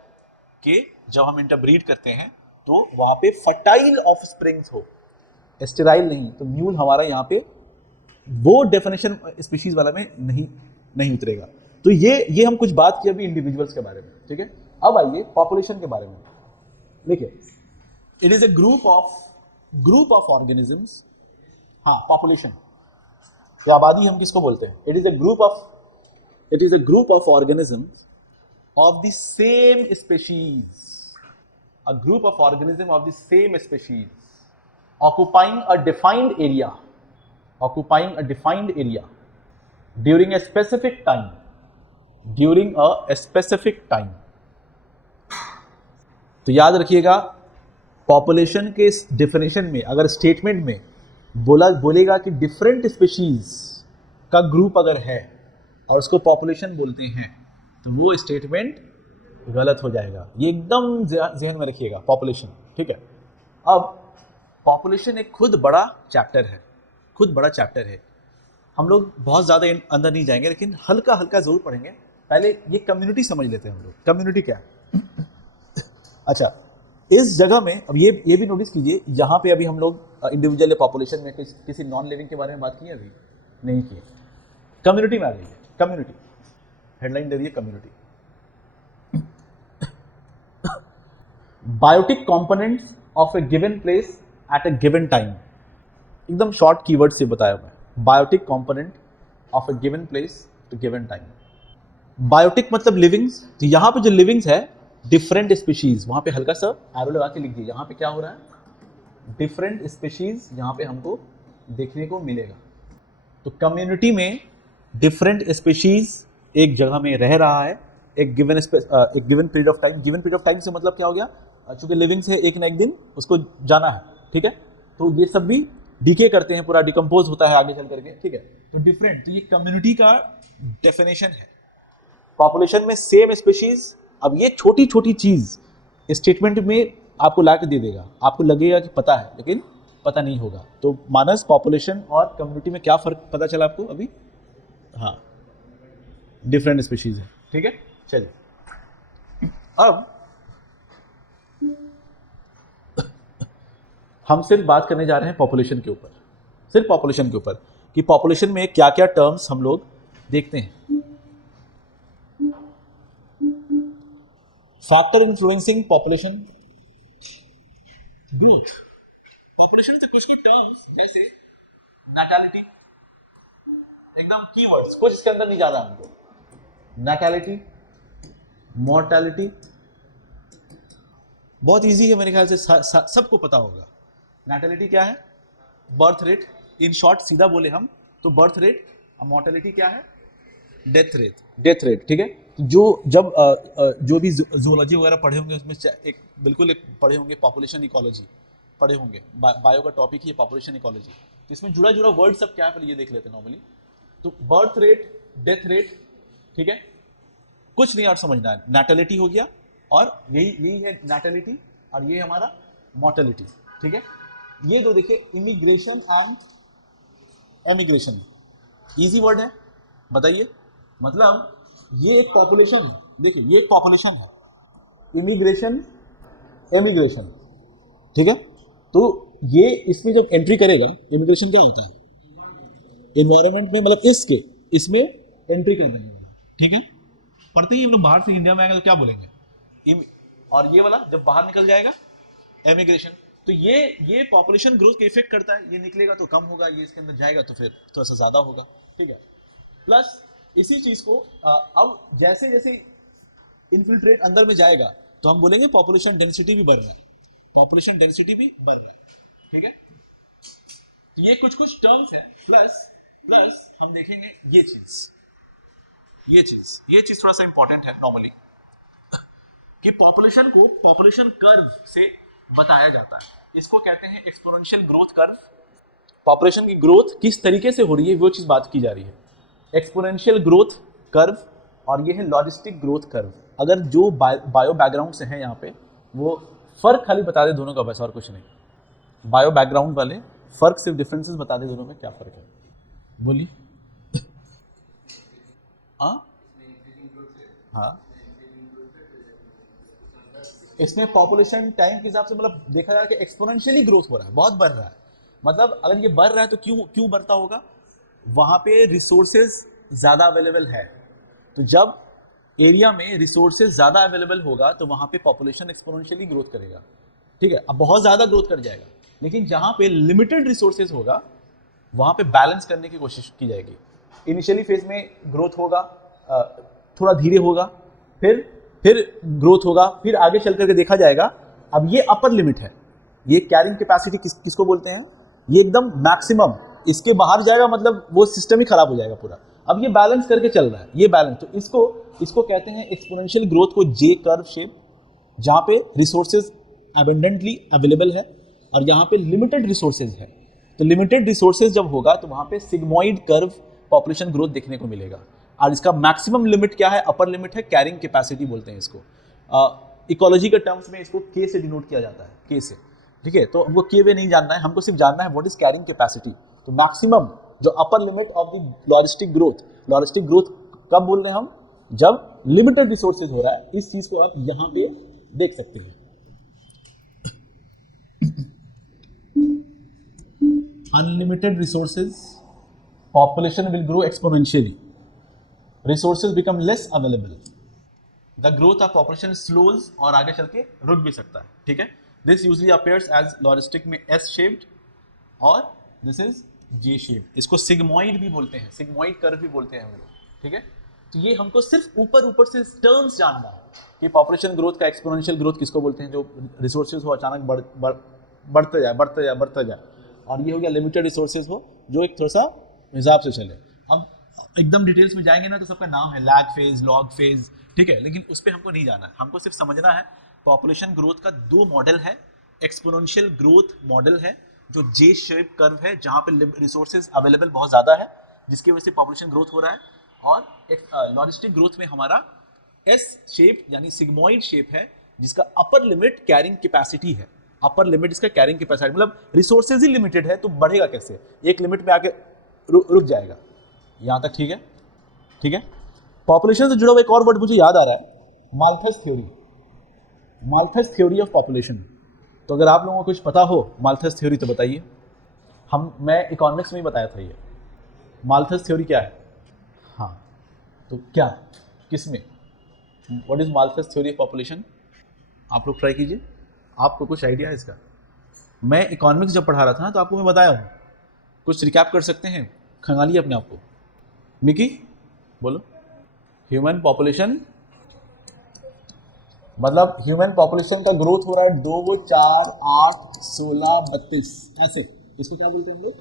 कि जब हम इंटरब्रीड करते हैं तो वहां पे फर्टाइल ऑफस्प्रिंग्स हो, स्टेराइल नहीं। तो म्यूल हमारा यहाँ पे वो डेफिनेशन स्पीशीज वाला में नहीं उतरेगा। तो ये हम कुछ बात की अभी इंडिविजुअल्स के बारे में, ठीक है। अब आइए पॉपुलेशन के बारे में। देखिए, it is a group of organisms, हाँ पॉपुलेशन या आबादी हम किसको बोलते हैं, it is a group of organisms of the same species, a group of organisms of the same species occupying a defined area during a specific time। तो याद रखिएगा, पॉपुलेशन के डेफिनेशन में अगर स्टेटमेंट में बोलेगा कि डिफरेंट स्पीशीज का ग्रुप अगर है और उसको पॉपुलेशन बोलते हैं, तो वो स्टेटमेंट गलत हो जाएगा। ये एकदम ध्यान में रखिएगा, पॉपुलेशन, ठीक है। अब पॉपुलेशन एक खुद बड़ा चैप्टर है, हम लोग बहुत ज़्यादा अंदर नहीं जाएंगे, लेकिन हल्का जरूर पढ़ेंगे। पहले ये कम्युनिटी समझ लेते हैं हम लोग, कम्युनिटी क्या है। अच्छा, इस जगह में अब ये भी नोटिस कीजिए, यहाँ पे अभी हम लोग इंडिविजुअल या पॉपुलेशन में किसी नॉन लिविंग के बारे में बात की है, अभी नहीं की। कम्युनिटी में आ गई है, कम्युनिटी हेडलाइन दे रही है, community. Biotic components of a given place at a given time, एकदम शॉर्ट कीवर्ड से बताया मैं। Biotic component of a given place to given time. Biotic मतलब लिविंग्स, तो यहाँ पे जो लिविंग्स है डिफरेंट स्पीशीज, वहां पे हल्का सा एरो लगा के लिख दिए, यहाँ पे क्या हो रहा है, डिफरेंट स्पीशीज यहाँ पे हमको देखने को मिलेगा। तो कम्युनिटी में डिफरेंट स्पीशीज एक जगह में रह रहा है एक given period of time. Given period of time से मतलब क्या हो गया, चूंकि लिविंग्स है, एक ना एक दिन उसको जाना है, ठीक है। तो ये सब भी डीके करते हैं, पूरा डिकम्पोज होता है आगे चल करके, ठीक है। तो डिफरेंट, तो ये कम्युनिटी का डेफिनेशन है। पॉपुलेशन में सेम स्पीशीज, अब ये छोटी छोटी चीज स्टेटमेंट में आपको ला के दे देगा, आपको लगेगा कि पता है लेकिन पता नहीं होगा। तो मानस, पॉपुलेशन और कम्युनिटी में क्या फर्क पता चला आपको अभी? हाँ, डिफरेंट स्पीशीज है, ठीक है। चलिए अब हम सिर्फ बात करने जा रहे हैं पॉपुलेशन के ऊपर, सिर्फ पॉपुलेशन के ऊपर, कि पॉपुलेशन में क्या क्या टर्म्स हम लोग देखते हैं। Factor influencing population growth. Population से कुछ कुछ टर्म्स जैसे नाटालिटी, एकदम कीवर्ड्स, कुछ इसके अंदर नहीं जाना हमको। नाटालिटी, मॉर्टैलिटी, बहुत इजी है मेरे ख्याल से, सबको पता होगा। नाटालिटी क्या है? बर्थ रेट, इन शॉर्ट सीधा बोले हम तो बर्थ रेट। मॉर्टैलिटी क्या है? डेथ रेट, डेथ रेट, ठीक है। जो जब जो भी जूलॉजी वगैरह पढ़े होंगे उसमें एक बिल्कुल एक पढ़े होंगे पॉपुलेशन इकोलॉजी पढ़े होंगे, बायो का टॉपिक ही है पॉपुलेशन इकोलॉजी। तो इसमें जुड़ा जुड़ा वर्ड सब क्या है पहले ये देख लेते हैं नॉर्मली। तो बर्थ रेट, डेथ रेट, ठीक है, कुछ नहीं और समझना है। नाटलिटी हो गया, और यही है नाटलिटी, और ये हमारा मॉर्टेलिटी, ठीक है। ये दो देखिए, immigration and emigration, easy word है, बताइए। मतलब ये एक पॉपुलेशन है, देखिए ये एक पॉपुलेशन है, इमिग्रेशन, एमिग्रेशन, ठीक है। तो ये इसमें जब एंट्री करेगा, इमिग्रेशन क्या होता है? इन्वायरमेंट में, मतलब इसमें एंट्री कर रही है, ठीक है। पढ़ते ही हम लोग बाहर से इंडिया में आएंगे तो क्या बोलेंगे? और ये वाला जब बाहर निकल जाएगा, एमिग्रेशन। तो ये पॉपुलेशन ग्रोथ के इफेक्ट करता है। ये निकलेगा तो कम होगा, ये इसके अंदर जाएगा तो फिर थोड़ा सा ज्यादा होगा, ठीक है। प्लस इसी चीज को अब जैसे जैसे इन्फिल्ट्रेट अंदर में जाएगा तो हम बोलेंगे पॉपुलेशन डेंसिटी भी बढ़ रहा है, पॉपुलेशन डेंसिटी भी बढ़ रहा है, ठीक है। ये कुछ कुछ टर्म्स है। प्लस हम देखेंगे ये चीज थोड़ा सा इंपॉर्टेंट है नॉर्मली, कि पॉपुलेशन को पॉपुलेशन कर्व से बताया जाता है। इसको कहते हैं एक्सपोनेंशियल ग्रोथ कर्व। पॉपुलेशन की ग्रोथ किस तरीके से हो रही है वो चीज बात की जा रही है, एक्सपोनेंशियल ग्रोथ कर्व, और ये है लॉजिस्टिक ग्रोथ कर्व। अगर जो बायो बैकग्राउंड से हैं यहाँ पे, वो फर्क खाली बता दे दोनों का, बस और कुछ नहीं। बायो बैकग्राउंड वाले फर्क, सिर्फ डिफरेंसेस बता दे दोनों में क्या फर्क है, बोलिए। हाँ, इसमें पॉपुलेशन टाइम के हिसाब से मतलब देखा जाए कि एक्सपोनेंशियली ग्रोथ हो रहा है, बहुत बढ़ रहा है। मतलब अगर ये बढ़ रहा है तो क्यों बढ़ता होगा? वहां पे रिसोर्सेज ज्यादा अवेलेबल है। तो जब एरिया में रिसोर्सेज ज्यादा अवेलेबल होगा तो वहां पे पॉपुलेशन एक्सपोनेंशियली ग्रोथ करेगा, ठीक है। अब बहुत ज्यादा ग्रोथ कर जाएगा, लेकिन जहां पे लिमिटेड रिसोर्सेज होगा वहां पे बैलेंस करने की कोशिश की जाएगी। इनिशियली फेज में ग्रोथ होगा, थोड़ा धीरे होगा, फिर ग्रोथ होगा, फिर आगे चल करके देखा जाएगा। अब ये अपर लिमिट है, ये कैरिंग कैपेसिटी किसको बोलते हैं? ये एकदम मैक्सिमम, इसके बाहर जाएगा मतलब वो सिस्टम ही खराब हो जाएगा पूरा। अब ये बैलेंस करके चल रहा है, ये बैलेंस, तो इसको कहते हैं एक्सपोनेंशियल ग्रोथ को जे कर्व शेप, जहां पे रिसोर्सेज एबंडेंटली अवेलेबल है और यहाँ पे लिमिटेड रिसोर्सेज है। तो लिमिटेड रिसोर्सेज जब होगा तो वहां पे सिग्मॉइड कर्व पॉपुलेशन ग्रोथ देखने को मिलेगा। और इसका मैक्सिमम लिमिट क्या है? अपर लिमिट है, कैरिंग कैपेसिटी बोलते हैं इसको। इकोलॉजी के टर्म्स में इसको के से डिनोट किया जाता है, के से, ठीक है। तो हमको के वे नहीं जानना है, हमको सिर्फ जानना है व्हाट इज कैरिंग कैपेसिटी। तो मैक्सिमम जो upper limit of the logistic growth कब बोल रहे हैं हम? जब लिमिटेड रिसोर्सेज हो रहा है। इस चीज को आप यहां पे देख सकते हैं। Unlimited resources, population will grow exponentially, resources become less available, the growth of population slows और आगे चल के रुक भी सकता है, ठीक है। This usually appears as logistic में S shaped और this is J shaped। इसको sigmoid भी बोलते हैं, sigmoid curve भी बोलते हैं हम लोग, ठीक है। तो ये हमको सिर्फ ऊपर से टर्म्स जानना है कि पॉपुलेशन ग्रोथ का एक्सपोनेंशियल ग्रोथ किसको बोलते हैं, जो रिसोर्सेज हो अचानक बढ़ते जाए, और ये हो गया लिमिटेड रिसोर्सेज हो जो एक थोड़ा सा हिसाब से चले। अब एकदम डिटेल्स में जाएंगे ना तो सबका नाम है लैग फेज, लॉग फेज, ठीक है, लेकिन उस पर हमको नहीं जाना है। हमको सिर्फ समझना है पॉपुलेशन ग्रोथ का दो मॉडल है। एक्सपोनेंशियल ग्रोथ मॉडल है जो जे शेप कर्व है जहाँ पे रिसोर्सेज अवेलेबल बहुत ज़्यादा है, जिसकी वजह से पॉपुलेशन ग्रोथ हो रहा है, और एक लॉजिस्टिक ग्रोथ में हमारा एस शेप यानी सिग्मोइड शेप है, जिसका अपर लिमिट कैरिंग कैपेसिटी है। अपर लिमिट इसका कैरिंग कैपेसिटी, मतलब रिसोर्सेज ही लिमिटेड है तो बढ़ेगा कैसे, एक लिमिट में आके रुक जाएगा। यहाँ तक ठीक है? ठीक है। पॉपुलेशन से जुड़ा हुआ एक और वर्ड मुझे याद आ रहा है, Malthus theory. Malthus theory of population. तो अगर आप लोगों को कुछ पता हो माल्थस थ्योरी तो बताइए। मैं इकोनॉमिक्स में ही बताया था ये। माल्थस थ्योरी क्या है? हाँ, तो क्या, किसमें, what is Malthus theory of population? आप लोग ट्राई कीजिए, आपको कुछ आइडिया है इसका? मैं इकोनॉमिक्स जब पढ़ा रहा था ना तो आपको मैं बताया हूँ, कुछ रिकैप कर सकते हैं, खंगालिए अपने आप को। मिकी बोलो। ह्यूमन पॉपुलेशन, मतलब ह्यूमन पॉपुलेशन का ग्रोथ हो रहा है 2, 4, 8, 16, 32 ऐसे। इसको क्या बोलते हैं हम लोग?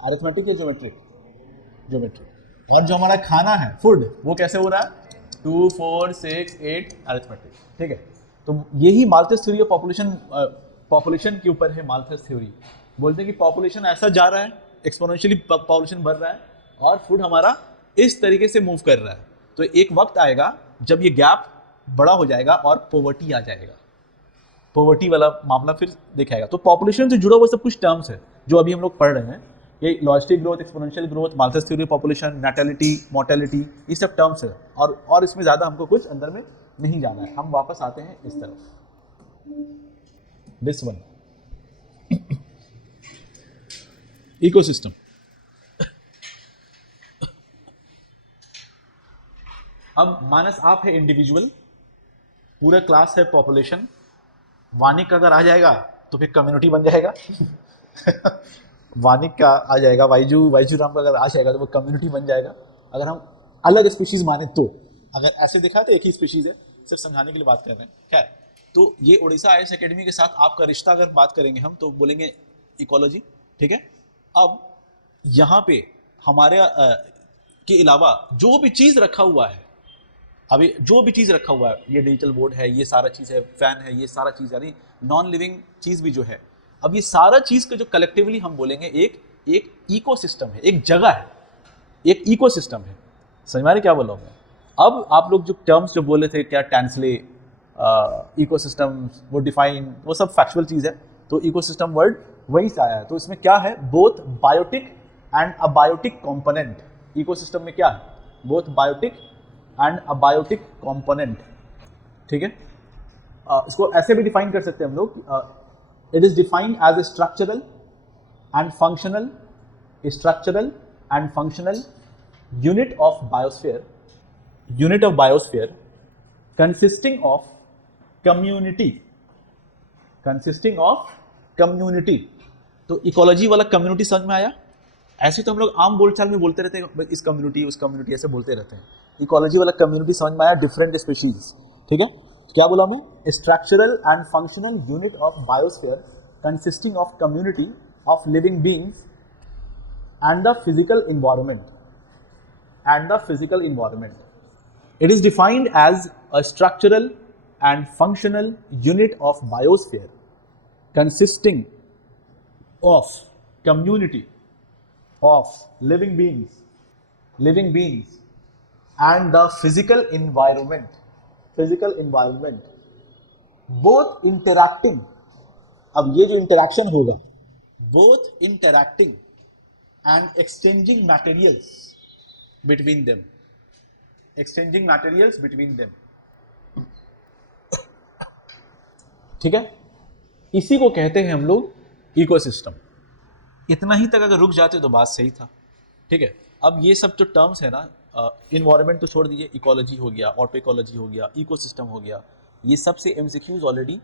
अरिथमेटिक या ज्योमेट्रिक? ज्योमेट्रिक। और जो हमारा खाना है, फूड, वो कैसे हो रहा है? 2, 4, 6, 8 अरिथमेटिक। ठीक है। तो यही माल्थस थ्योरी ऑफ पॉपुलेशन के ऊपर है। माल्थस थ्योरी बोलते हैं कि पॉपुलेशन ऐसा जा रहा है, एक्सपोनेंशियली पॉपुलेशन बढ़ रहा है, और फूड हमारा इस तरीके से मूव कर रहा है। तो एक वक्त आएगा जब ये गैप बड़ा हो जाएगा और पॉवर्टी आ जाएगा। पॉवर्टी वाला मामला फिर दिखाएगा। तो पॉपुलेशन से जुड़ा हुआ सब कुछ टर्म्स है जो अभी हम लोग पढ़ रहे हैं। ये logistic growth, exponential growth, Malthus theory of population, natality, mortality, ये सब टर्म्स है। और इसमें ज़्यादा हमको कुछ अंदर में नहीं जाना है। हम वापस आते हैं इस तरफ, दिस वन, इकोसिस्टम। अब मानस आप है इंडिविजुअल, पूरा क्लास है पॉपुलेशन, वानिक अगर आ जाएगा तो फिर कम्युनिटी बन जाएगा। वानिक का आ जाएगा, वाइजू राम का अगर आ जाएगा तो वो कम्युनिटी बन जाएगा। अगर हम अलग स्पीशीज माने तो, अगर ऐसे देखा तो एक ही स्पीशीज है, सिर्फ समझाने के लिए बात कर रहे हैं। खैर, तो ये उड़ीसा आईएएस एकेडमी के साथ आपका रिश्ता अगर बात करेंगे हम तो बोलेंगे इकोलॉजी। ठीक है। अब यहाँ पे हमारे के अलावा जो भी चीज़ रखा हुआ है, अभी जो भी चीज़ रखा हुआ है, ये डिजिटल बोर्ड है, ये सारा चीज़ है, फैन है, ये सारा चीज़, यानी नॉन लिविंग चीज़ भी जो है, अब ये सारा चीज़ का जो कलेक्टिवली हम बोलेंगे एक इकोसिस्टम है, एक जगह है, एक इकोसिस्टम है। समझ में आ रही क्या बोल रहा हूँ मैं? अब आप लोग जो टर्म्स जो बोले थे, क्या टेंसले, इकोसिस्टम, वो डिफाइन, वो सब फैक्चुअल चीज़ है। तो इकोसिस्टम वर्ड वहीं से आया है। तो इसमें क्या है? Both biotic and abiotic component. Ecosystem में क्या है? Both biotic and abiotic component. ठीक है। इसको ऐसे भी डिफाइन कर सकते हैं हम लोग, it is defined as a structural and functional unit of biosphere consisting of community। तो इकोलॉजी वाला कम्युनिटी समझ में आया? ऐसे तो हम लोग आम बोलचाल में बोलते रहते हैं, इस कम्युनिटी उस कम्युनिटी ऐसे बोलते रहते हैं। इकोलॉजी वाला कम्युनिटी समझ में आया, डिफरेंट स्पीशीज। ठीक है। क्या बोला मैं? Structural and functional unit of biosphere consisting of community of living beings and the physical environment. It is defined as a structural and functional unit of biosphere consisting of community of living beings and the physical environment both interacting। अब ये जो interaction होगा, both interacting and exchanging materials between them। ठीक है। इसी को कहते हैं हम लोग इकोसिस्टम। इतना ही तक अगर रुक जाते तो बात सही था। ठीक है। अब ये सब जो टर्म्स है ना, इन्वायरमेंट तो छोड़ दीजिए, इकोलॉजी हो गया, ऑटो इकोलॉजी हो गया, इकोसिस्टम हो गया, ये सब से एमसीक्यूज ऑलरेडी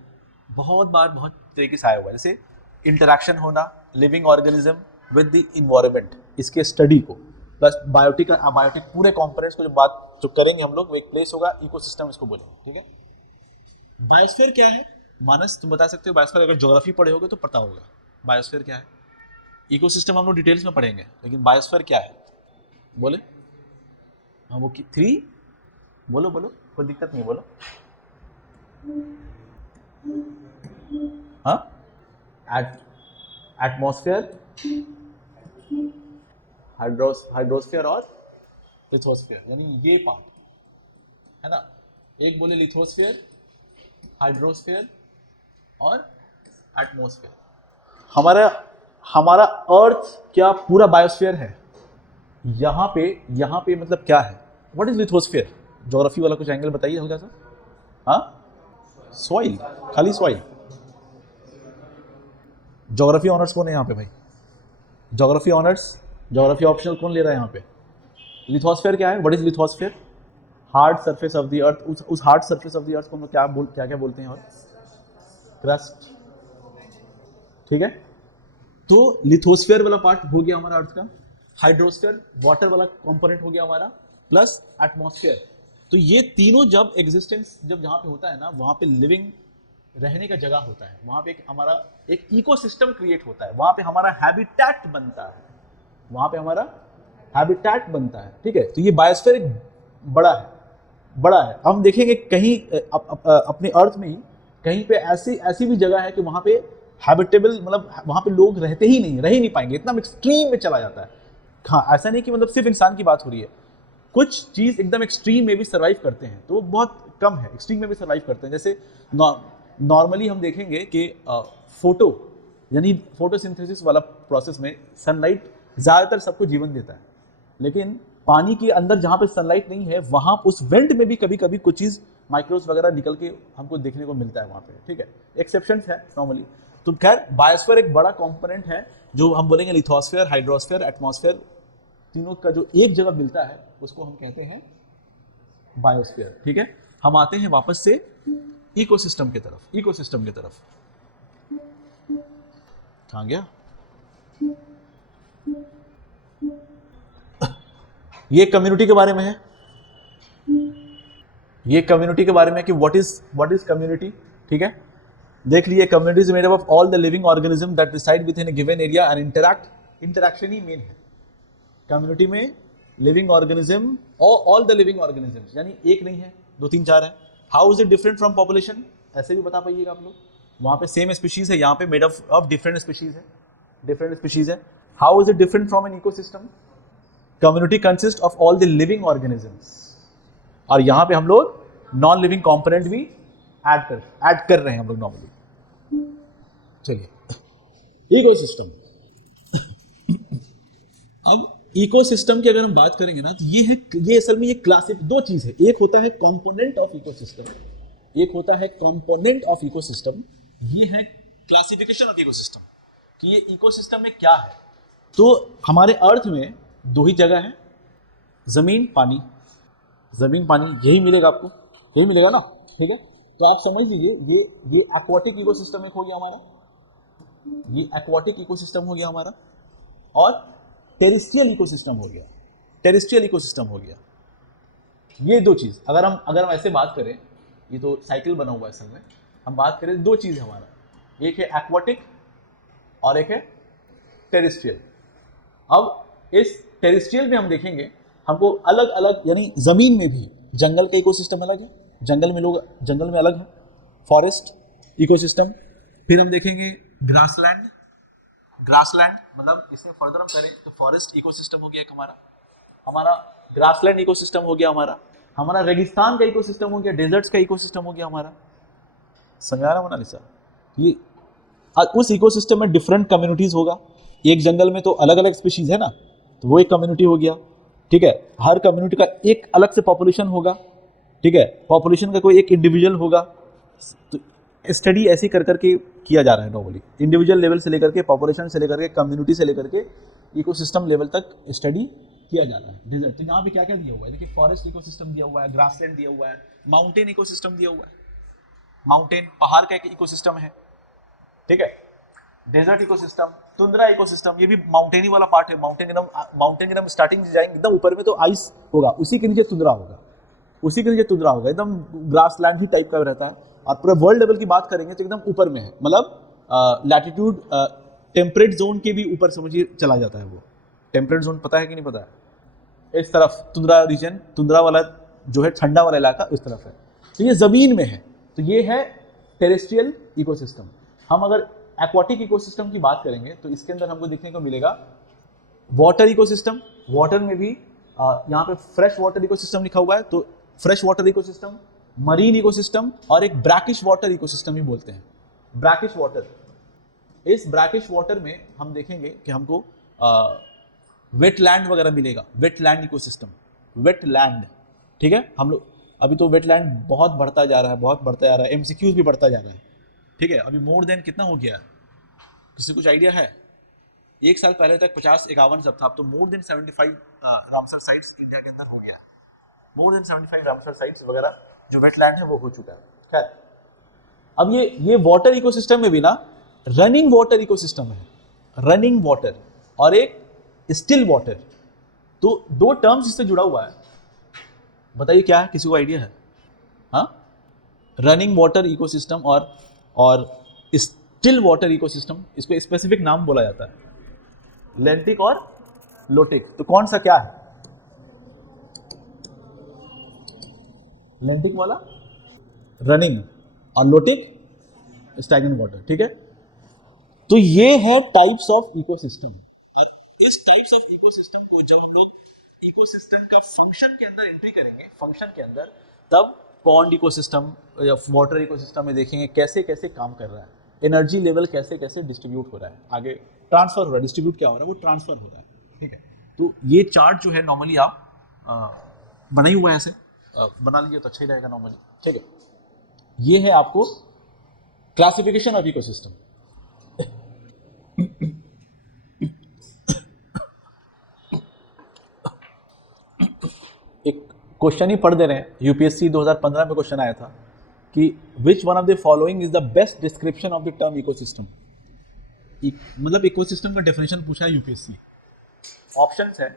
बहुत बार बहुत तरीके से आया हुआ है। जैसे इंटरैक्शन होना living organism with the environment, इसके स्टडी को, प्लस बायोटिक अबायोटिक पूरे कॉम्पोनेंट्स को जो करेंगे हम लोग, वो एक प्लेस होगा, इकोसिस्टम इसको बोलेंगे। ठीक है। बायोस्फीयर क्या है? मानस तुम बता सकते हो? बायोस्फीयर अगर ज्योग्राफी पढ़े होगे तो पता होगा बायोस्फीयर क्या है। इकोसिस्टम हम लोग डिटेल्स में पढ़ेंगे, लेकिन बायोस्फीयर क्या है बोले? हाँ, वो 3 बोलो, कोई दिक्कत नहीं, बोलो। हाँ, एटमॉस्फेयर, हाइड्रोस्फीयर और लिथोस्फीयर, यानी ये पार्ट है ना। एक बोले लिथोस्फीयर, हाइड्रोस्फीयर और एटमॉस्फेयर। हमारा अर्थ क्या पूरा बायोस्फीयर है? यहाँ पे मतलब क्या है? What is lithosphere? ज्योग्राफी वाला कुछ एंगल बताइए हल्का सा। हाँ, सॉइल, खाली सॉइल। ज्योग्राफी ऑनर्स कौन है यहाँ पे भाई? ज्योग्राफी ऑनर्स, ज्योग्राफी ऑप्शनल कौन ले रहा है यहाँ पे? लिथोस्फीयर क्या है? What is lithosphere? Hard surface of the earth. उस hard surface of the earth को हम क्या बोलते हैं? और क्रस्ट, ठीक है। तो लिथोस्फीयर वाला पार्ट हो गया हमारा अर्थ का, हाइड्रोस्फीयर वाटर वाला कंपोनेंट हो गया हमारा, प्लस एटमॉस्फेयर। तो ये तीनों जब एग्जिस्टेंस जहाँ पे होता है ना, वहाँ पे लिविंग रहने का जगह होता है, वहाँ पे हमारा एक इकोसिस्टम क्रिएट होता है, वहाँ पे हमारा हैबिटेट बनता है, वहाँ पे हमारा हैबिटेट बनता है, ठीक है। तो ये बायोस्फीयर एक बड़ा है। हम देखेंगे कहीं अपने अर्थ में ही कहीं पे ऐसी भी जगह है कि वहाँ पे हैबिटेबल, मतलब वहाँ पे लोग रह ही नहीं पाएंगे, इतना एक्सट्रीम में चला जाता है। हाँ, ऐसा नहीं कि मतलब सिर्फ इंसान की बात हो रही है, कुछ चीज़ एकदम एक्सट्रीम में भी सर्वाइव करते हैं, तो वो बहुत कम है, एक्सट्रीम में भी सर्वाइव करते हैं। जैसे नॉर्मली हम देखेंगे कि यानी फोटोसिंथेसिस वाला प्रोसेस में सनलाइट ज़्यादातर सबको जीवन देता है, लेकिन पानी के अंदर जहाँ पे सनलाइट नहीं है, वहाँ उस वेंट में भी कभी कभी कुछ चीज़ माइक्रोब्स वगैरह निकल के हमको देखने को मिलता है वहाँ पे, ठीक है। एक्सेप्शंस है नॉर्मली। तो खैर बायोस्फीयर एक बड़ा कंपोनेंट है, जो हम बोलेंगे लिथोस्फीयर, हाइड्रोस्फीयर, एटमॉस्फेयर, तीनों का जो एक जगह मिलता है उसको हम कहते हैं बायोस्फीयर, ठीक है। हम आते हैं वापस से इकोसिस्टम की तरफ। कहाँ गया? ये कम्युनिटी के बारे में है, कि व्हाट इज कम्युनिटी, ठीक है। देख लीजिए, community is made up of all the living organism that reside within a given area and interaction ही मेन है कम्युनिटी में। लिविंग ऑर्गेनिज्म और ऑल द लिविंग ऑर्गेनिजम्स, यानी एक नहीं है, 2 3 4 है। How is it different from population? ऐसे भी बता पाइएगा आप लोग। वहाँ पे सेम स्पीशीज है, यहाँ पे made up of different species है। How is it different from an ecosystem? Community consist of all the living organisms, और यहाँ पे हम लोग नॉन लिविंग कॉम्पोनेंट भी ऐड कर रहे हैं हम लोग नॉर्मली। चलिए, इकोसिस्टम। अब इकोसिस्टम की अगर हम बात करेंगे ना, तो ये असल में ये क्लासिक 2 चीज है। एक होता है कंपोनेंट ऑफ इकोसिस्टम, ये है क्लासिफिकेशन ऑफ इकोसिस्टम, कि ये इकोसिस्टम में क्या है। तो हमारे अर्थ में 2 ही जगह है, जमीन पानी, यही मिलेगा आपको, यही मिलेगा ना, ठीक है। तो आप समझ लीजिए, ये एक्वाटिक इकोसिस्टम एक हो गया हमारा, और टेरेस्ट्रियल इकोसिस्टम हो गया। ये 2 चीज़ अगर हम ऐसे बात करें, ये तो साइकिल बना हुआ है असल में, हम बात करें 2 चीज़ हमारा, एक है एक्वाटिक और एक है टेरेस्ट्रियल। अब इस टेरेस्ट्रियल में हम देखेंगे, हमको अलग अलग, यानी जमीन में भी जंगल का इकोसिस्टम अलग है, जंगल में अलग है, फॉरेस्ट इकोसिस्टम। फिर हम देखेंगे ग्रासलैंड, मतलब इसमें फर्दर हम करें तो फॉरेस्ट इकोसिस्टम हो गया एक हमारा ग्रासलैंड इकोसिस्टम हो गया हमारा रेगिस्तान का इकोसिस्टम हो गया, डेजर्ट्स का इकोसिस्टम हो गया हमारा। समझ आ रहा मोनालिसा? ये उस इकोसिस्टम में डिफरेंट कम्युनिटीज होगा। एक जंगल में तो अलग अलग स्पीशीज है ना, तो वो एक कम्युनिटी हो गया, ठीक है। हर कम्युनिटी का एक अलग से पॉपुलेशन होगा, ठीक है। पॉपुलेशन का कोई एक इंडिविजुअल होगा। तो स्टडी ऐसे कर करके किया जा रहा है नॉर्मली, इंडिविजुअल लेवल से लेकर के, पॉपुलेशन से लेकर के, कम्युनिटी से लेकर के इकोसिस्टम लेवल तक स्टडी किया जा रहा है। डेजर्ट, तो यहाँ पे क्या क्या दिया हुआ है? देखिए, फॉरेस्ट इकोसिस्टम दिया हुआ है, ग्रासलैंड दिया हुआ है, माउंटेन इकोसिस्टम दिया हुआ है, माउंटेन पहाड़ का एक इकोसिस्टम है, ठीक है। डेजर्ट इकोसिस्टम, तुंद्रा इकोसिस्टम, ये भी माउंटेनी वाला पार्ट है। माउंटेन एकदम स्टार्टिंग से जाएंगे एकदम ऊपर में तो आइस होगा, उसी के नीचे तुंद्रा होगा, एकदम ग्रासलैंड ही टाइप का रहता है। और पूरा वर्ल्ड लेवल की बात करेंगे तो एकदम ऊपर में है, मतलब लैटिट्यूड टेम्परेट जोन के भी ऊपर समझिए चला जाता है वो। टेम्परेट जोन पता है कि नहीं पता है? इस तरफ तुंद्रा रीजन, तुंद्रा वाला जो है ठंडा वाला इलाका इस तरफ है, तो ये जमीन में है। तो ये है टेरेस्ट्रियल इकोसिस्टम। हम अगर एक्वाटिक इकोसिस्टम की बात करेंगे तो इसके अंदर हमको देखने को मिलेगा वाटर इकोसिस्टम। वाटर में भी यहाँ पे फ्रेश वाटर इकोसिस्टम लिखा हुआ है, तो fresh water ecosystem, marine ecosystem और एक ब्रैकिश वाटर इकोसिस्टम भी बोलते हैं। ब्रैकिश वाटर, इस ब्रैकिश वाटर में हम देखेंगे कि हमको वेटलैंड वगैरह मिलेगा, वेटलैंड इकोसिस्टम, वेटलैंड। ठीक है, हम लोग अभी तो वेटलैंड बहुत बढ़ता जा रहा है, बहुत बढ़ता जा रहा है, एमसीक्यूज भी बढ़ता जा रहा है। ठीक है, अभी मोर देन कितना हो गया, किसी कुछ आइडिया है? एक साल पहले तक 50-51 सब था, अब तो more than 75 Ramsar sites India के अंदर हो गया। मोर देन 75 रामसर साइट्स वगैरह जो वेटलैंड है वो हो चुका है। खैर, अब ये वाटर इकोसिस्टम में भी ना रनिंग वाटर इकोसिस्टम है, रनिंग वाटर और एक स्टिल वाटर, तो दो टर्म्स इससे जुड़ा हुआ है। बताइए क्या है, किसी को आइडिया है? हाँ, रनिंग वाटर इकोसिस्टम और स्टिल वाटर इकोसिस्टम, इसको स्पेसिफिक नाम बोला जाता है, लेंटिक और लोटिक। तो कौन सा क्या है? लेंटिक वाला रनिंग और लोटिक स्टैग्नेंट वाटर। ठीक है, तो ये है टाइप्स ऑफ इकोसिस्टम। और इस टाइप्स ऑफ इकोसिस्टम को जब हम लोग इकोसिस्टम का फंक्शन के अंदर एंट्री करेंगे, फंक्शन के अंदर, तब पॉन्ड इकोसिस्टम या वाटर इकोसिस्टम में देखेंगे कैसे कैसे काम कर रहा है, एनर्जी लेवल कैसे कैसे डिस्ट्रीब्यूट हो रहा है, आगे ट्रांसफर हो रहा है, डिस्ट्रीब्यूट क्या हो रहा है, वो ट्रांसफर हो रहा है। ठीक है, तो ये चार्ट जो है नॉर्मली आप बना ही हुआ है, ऐसे बना लीजिए तो अच्छा ही रहेगा नॉर्मली। ठीक है, ये है आपको क्लासिफिकेशन ऑफ इकोसिस्टम। एक क्वेश्चन ही पढ़ दे रहे हैं, यूपीएससी 2015 में क्वेश्चन आया था कि which one of the following is the best description of the term ecosystem. मतलब इकोसिस्टम का डेफिनेशन पूछा है यूपीएससी। ऑप्शंस है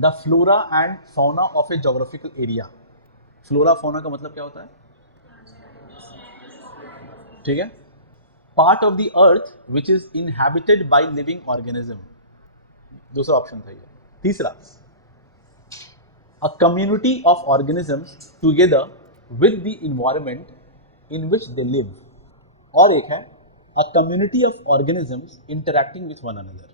the flora and fauna of A geographical area. Flora fauna का मतलब क्या होता है? ठीक है, part of the earth which is inhabited by living organism, दूसरा ऑप्शन था ये। तीसरा, a community of organisms together with the environment in which they live, और एक है a community of organisms interacting with one another।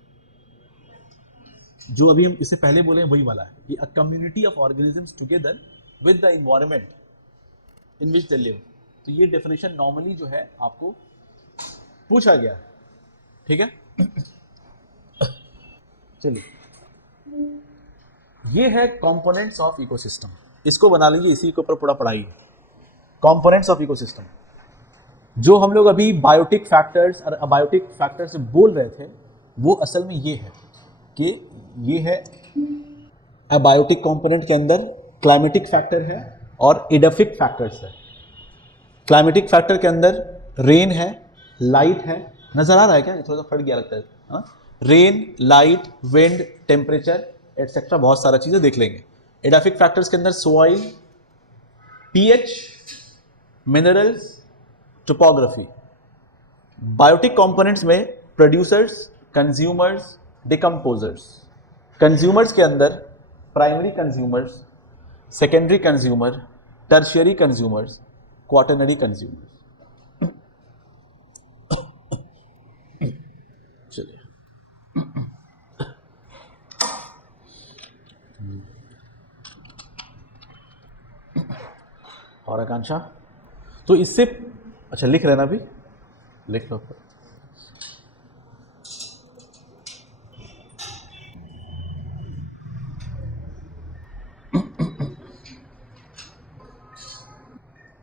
जो अभी हम इससे पहले बोले वही वाला है कि a community of organisms together with the environment in which they live। तो ये डेफिनेशन नॉर्मली जो है आपको पूछा गया है। ठीक है, चलिए, ये है कंपोनेंट्स ऑफ इकोसिस्टम, इसको बना लीजिए, इसी के ऊपर पूरा पढ़ाई है। कंपोनेंट्स ऑफ इकोसिस्टम, जो हम लोग अभी बायोटिक फैक्टर्स और अबायोटिक फैक्टर्स से बोल रहे थे, वो असल में ये है कि ये है अबायोटिक कंपोनेंट के अंदर क्लाइमेटिक फैक्टर है और एडाफिक फैक्टर्स है। क्लाइमेटिक फैक्टर के अंदर रेन है, लाइट है, नजर आ रहा है क्या? थोड़ा सा फट गया लगता है, हाँ? Rain, light, wind, temperature etcetera, बहुत सारा चीजें देख लेंगे। एडाफिक फैक्टर्स के अंदर soil, pH, minerals, topography. Biotic components में प्रोड्यूसर्स, कंज्यूमर्स, डिकम्पोजर्स। कंज्यूमर्स के अंदर primary consumers, secondary consumer, tertiary consumers, quaternary consumers. चलिए, और आकांक्षा, तो इससे अच्छा लिख रहे ना, अभी लिख लो।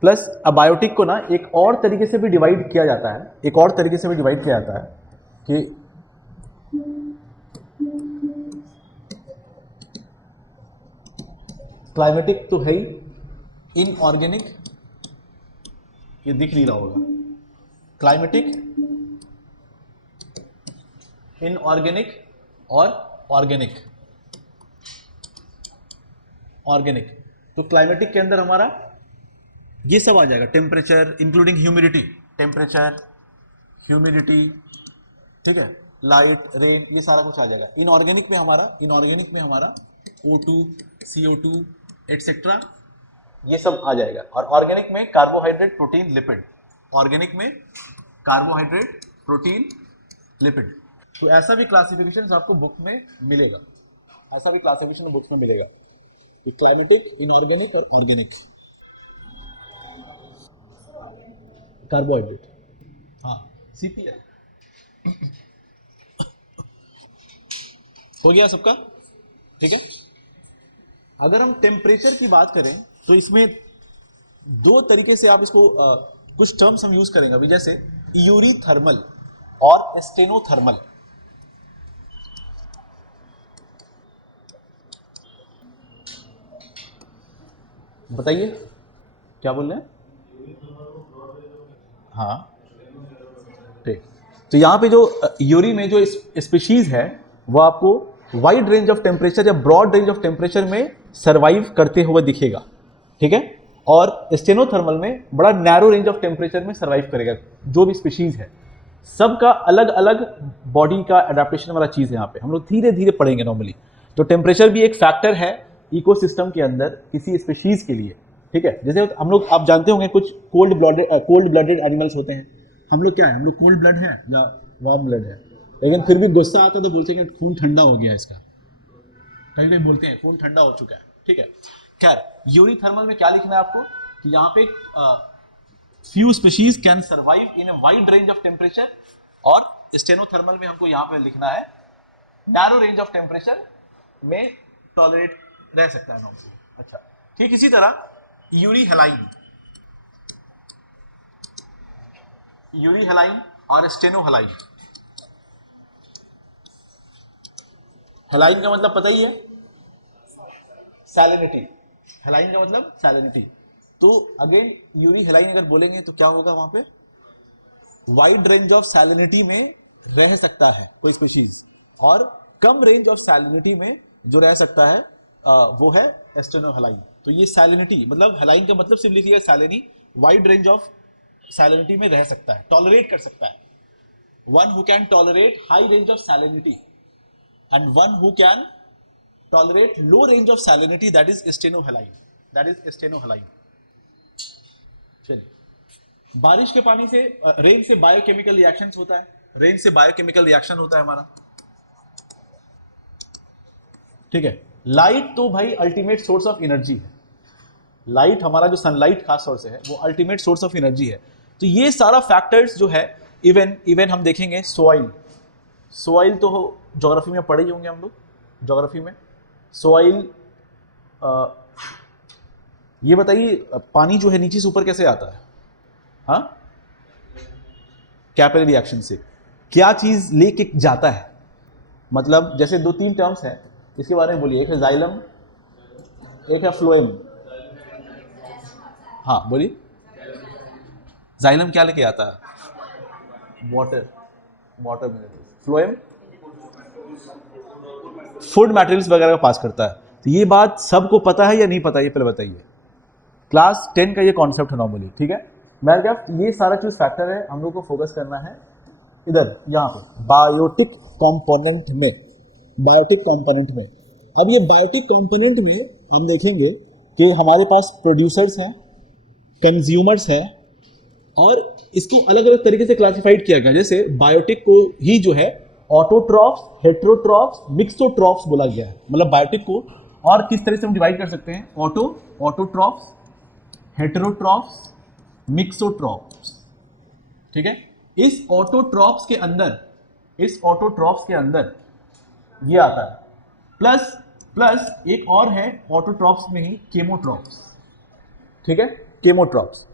प्लस अबायोटिक को ना एक और तरीके से भी डिवाइड किया जाता है, एक और तरीके से भी डिवाइड किया जाता है कि क्लाइमेटिक तो है ही, इनऑर्गेनिक, ये दिख नहीं रहा होगा, क्लाइमेटिक, इनऑर्गेनिक और ऑर्गेनिक। ऑर्गेनिक तो क्लाइमेटिक के अंदर हमारा ये सब आ जाएगा, temperature including humidity, temperature, humidity, ठीक है, लाइट, रेन, ये सारा कुछ आ जाएगा। इनऑर्गेनिक में हमारा O2, CO2 एटसेट्रा, ये सब आ जाएगा। और ऑर्गेनिक में कार्बोहाइड्रेट, प्रोटीन, लिपिड। ऑर्गेनिक में कार्बोहाइड्रेट, प्रोटीन, लिपिड। तो ऐसा भी क्लासिफिकेशन आपको बुक में मिलेगा, ऐसा भी क्लासिफिकेशन बुक्स में मिलेगा, क्लाइमेटिक, इनऑर्गेनिक और ऑर्गेनिक। कार्बोहाइड्रेट, हाँ, CPL। हो गया सबका, ठीक है। अगर हम टेम्परेचर की बात करें तो इसमें दो तरीके से आप इसको कुछ टर्म्स हम यूज करेंगे अभी, जैसे यूरी थर्मल और स्टेनोथर्मल। बताइए क्या बोल रहे हैं। हाँ ठीक, तो यहाँ पे जो यूरी में जो स्पीशीज है वो आपको वाइड रेंज ऑफ टेम्परेचर या ब्रॉड रेंज ऑफ टेम्परेचर में सरवाइव करते हुए दिखेगा, ठीक है। और स्टेनोथर्मल में बड़ा नैरो रेंज ऑफ टेम्परेचर में सरवाइव करेगा। जो भी स्पीशीज है सबका अलग अलग बॉडी का एडेप्टेशन वाला चीज है। यहाँ पे हम लोग धीरे धीरे पढ़ेंगे। नॉर्मली तो टेम्परेचर भी एक फैक्टर है इकोसिस्टम के अंदर किसी स्पीशीज के लिए, ठीक है। जैसे हम लोग, आप जानते होंगे कुछ कोल्ड ब्लडेड एनिमल्स होते हैं। हम लोग क्या है, हम लोग कोल्ड ब्लड है या वार्म ब्लड है, लेकिन फिर भी गुस्सा आता तो बोलते हैं कि खून ठंडा हो गया इसका, कहीं कहीं बोलते हैं खून ठंडा हो चुका है, ठीक है। खैर, यूरी थर्मल में क्या लिखना है आपको कि यहाँ पे few species can survive in a wide range of temperature, और स्टेनोथर्मल में हमको यहाँ पे लिखना है नैरो रेंज ऑफ टेम्परेचर में टॉलरेट रह सकता है नॉर्मली। अच्छा, ठीक इसी तरह यूरी हेलाइन और स्टेनोहेलाइन। हेलाइन का मतलब पता ही है, सैलिनिटी। हेलाइन का मतलब सैलिनिटी। तो अगेन यूरी हेलाइन अगर बोलेंगे तो क्या होगा, वहां पे वाइड रेंज ऑफ सैलिनिटी में रह सकता है कोई स्पीशीज, और कम रेंज ऑफ सैलिनिटी में जो रह सकता है वो है स्टेनोहेलाइन। तो ये सैलिनिटी मतलब हेलाइन का मतलब सिर्फ लिखिएगा Shalini, wide range of salinity में रह सकता है, टॉलरेट कर सकता है। One who can tolerate high range of salinity and one who can tolerate low range of salinity, that is stenohaline। चलिए, बारिश के पानी से, रेन से बायोकेमिकल रिएक्शंस होता है, रेन से बायोकेमिकल रिएक्शन होता है हमारा, ठीक है। लाइट तो भाई अल्टीमेट सोर्स ऑफ एनर्जी है, लाइट हमारा जो सनलाइट खास तौर से है वो अल्टीमेट सोर्स ऑफ एनर्जी है। तो ये सारा फैक्टर्स जो है, इवन हम देखेंगे सॉइल तो ज्योग्राफी में पढ़े ही होंगे हम लोग, ज्योग्राफी में सॉइल। ये बताइए पानी जो है नीचे से ऊपर कैसे आता है, हाँ, कैपिलरी रिएक्शन से। क्या चीज लेके जाता है, मतलब जैसे दो तीन टर्म्स हैं इसके बारे में बोलिए, एक है जाइलम, एक है फ्लोएम। हाँ बोलिए, जाइलम क्या लेके आता है, water mineral. Phloem food materials वगैरह का पास करता है। तो ये बात सबको पता है या नहीं पता, ये पहले बताइए। क्लास 10 का ये कॉन्सेप्ट है नॉर्मली, ठीक है। मैं क्या, ये सारा चीज फैक्टर है, हम लोग को फोकस करना है इधर, यहाँ पे बायोटिक कंपोनेंट में। अब ये बायोटिक कंपोनेंट में हम देखेंगे कि हमारे पास प्रोड्यूसर्स हैं, कंज्यूमर्स हैं, और इसको अलग अलग तरीके से क्लासिफाइड किया गया। जैसे बायोटिक को ही जो है ऑटोट्रॉफ्स, हेट्रोट्रॉफ्स, मिक्सोट्रॉफ्स बोला गया है। मतलब बायोटिक को और किस तरह से हम डिवाइड कर सकते हैं, ऑटोट्रॉफ्स, हेट्रोट्रॉफ्स, मिक्सोट्रॉफ्स, ठीक है। इस ऑटोट्रॉफ्स के अंदर ये आता है, प्लस एक और है ऑटोट्रॉफ्स में ही, केमोट्रॉफ्स, ठीक है, केमोट्रॉफ्स।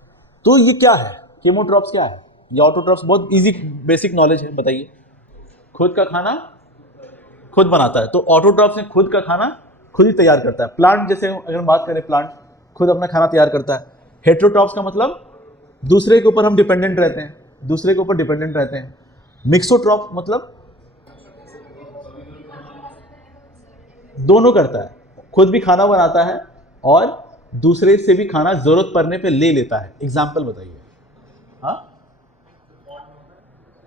तो ये क्या है, केमोट्रॉफ्स क्या है, ये ऑटोट्रॉफ्स बहुत इजी बेसिक नॉलेज है, बताइए। खुद का खाना खुद बनाता है, तो ऑटोट्रॉफ्स ने खुद का खाना खुद ही तैयार करता है। प्लांट जैसे अगर हम बात करें, प्लांट खुद अपना खाना तैयार करता है। हेट्रोट्रॉफ्स का मतलब दूसरे के ऊपर हम डिपेंडेंट रहते हैं, मिक्सोट्रॉफ मतलब दोनों करता है, खुद भी खाना बनाता है और दूसरे से भी खाना जरूरत पड़ने पे ले लेता है। एग्जाम्पल बताइए। हाँ,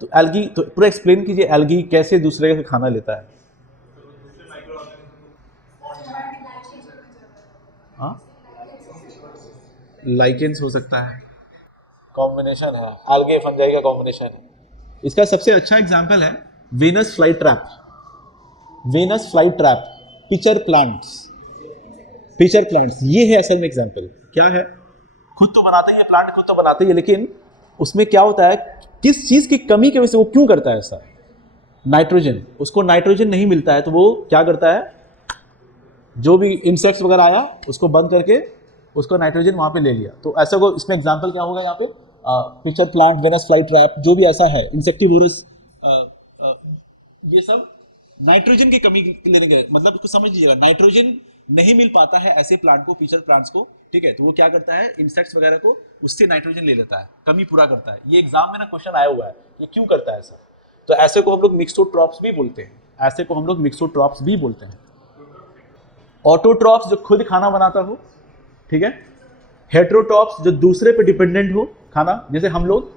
तो एल्गी, तो पूरा एक्सप्लेन कीजिए, एल्गी कैसे दूसरे का खाना लेता है। हाँ, लाइकेंस हो सकता है, कॉम्बिनेशन है, algae fungi का कॉम्बिनेशन है। इसका सबसे अच्छा एग्जाम्पल है Venus fly trap. Venus fly trap, pitcher plants, pitcher plants ये है असल में एग्जाम्पल। क्या है, खुद तो बनाता ही है प्लांट, खुद तो बनाता ही है, लेकिन उसमें क्या होता है, किस चीज की कमी की वजह से वो क्यों करता है ऐसा, नाइट्रोजन, उसको नाइट्रोजन नहीं मिलता है तो वो क्या करता है, जो भी इंसेक्ट्स वगैरह आया उसको बंद करके उसको नाइट्रोजन वहां पे ले लिया। तो ऐसा को इसमें एग्जांपल क्या होगा यहाँ पे, pitcher plant, Venus fly trap, जो भी ऐसा है, इंसेक्टिवोरस, ये सब नाइट्रोजन की कमी लेने के, मतलब उसको समझ लीजिएगा, नाइट्रोजन नहीं मिल पाता है ऐसे प्लांट को, पिचर प्लांट्स को, ठीक है, तो वो क्या करता है, इंसेक्ट्स वगैरह को उससे नाइट्रोजन ले लेता है, कमी पूरा करता है। ये एग्जाम में ना क्वेश्चन आया हुआ है, ये क्यों करता है ऐसा। तो ऐसे को हम लोग मिक्सोट्रॉप्स भी बोलते हैं, ऐसे को हम लोग मिक्सोट्रॉप्स भी बोलते हैं। ऑटोट्रॉप्स जो खुद खाना बनाता हो, ठीक है। हेटेरोट्रॉप्स जो दूसरे पे डिपेंडेंट हो खाना, जैसे हम लोग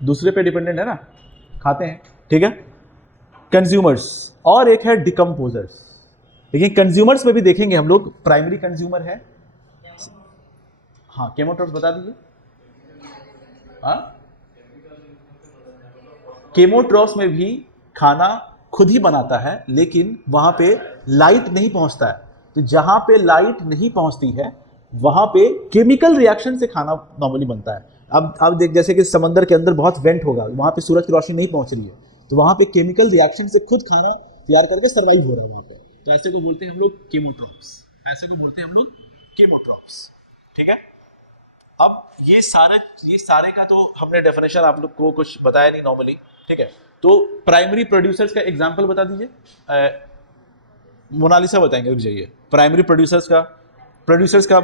दूसरे पे डिपेंडेंट है ना, खाते हैं, ठीक है। कंज्यूमर्स, और एक है डिकम्पोजर्स। लेकिन कंज्यूमर्स में भी देखेंगे हम लोग, प्राइमरी कंज्यूमर है, हाँ केमोट्रॉप्स बता दीजिए। हाँ, केमोट्रॉप्स में भी खाना खुद ही बनाता है, लेकिन वहां पे लाइट नहीं पहुंचता है। तो जहां पे लाइट नहीं पहुंचती है वहां पे केमिकल रिएक्शन से खाना नॉर्मली बनता है। अब देख, जैसे कि समंदर के अंदर बहुत वेंट होगा, वहां पे सूरज की रोशनी नहीं पहुंच रही है, तो वहां पे केमिकल रिएक्शन से खुद खाना तैयार करके सर्वाइव हो रहा है वहां पे। तो ऐसे को बोलते हैं हम लोग केमोट्रॉप्स, ऐसे को बोलते हैं हम लोग केमोट्रॉप्स, ठीक है। अब ये सारे का तो हमने डेफिनेशन आप लोग को कुछ बताया नहीं नॉर्मली, ठीक है। तो प्राइमरी प्रोड्यूसर्स का एग्जांपल बता दीजिए। मोनालिसा बताएंगे, रुक जाइए। प्राइमरी प्रोड्यूसर्स का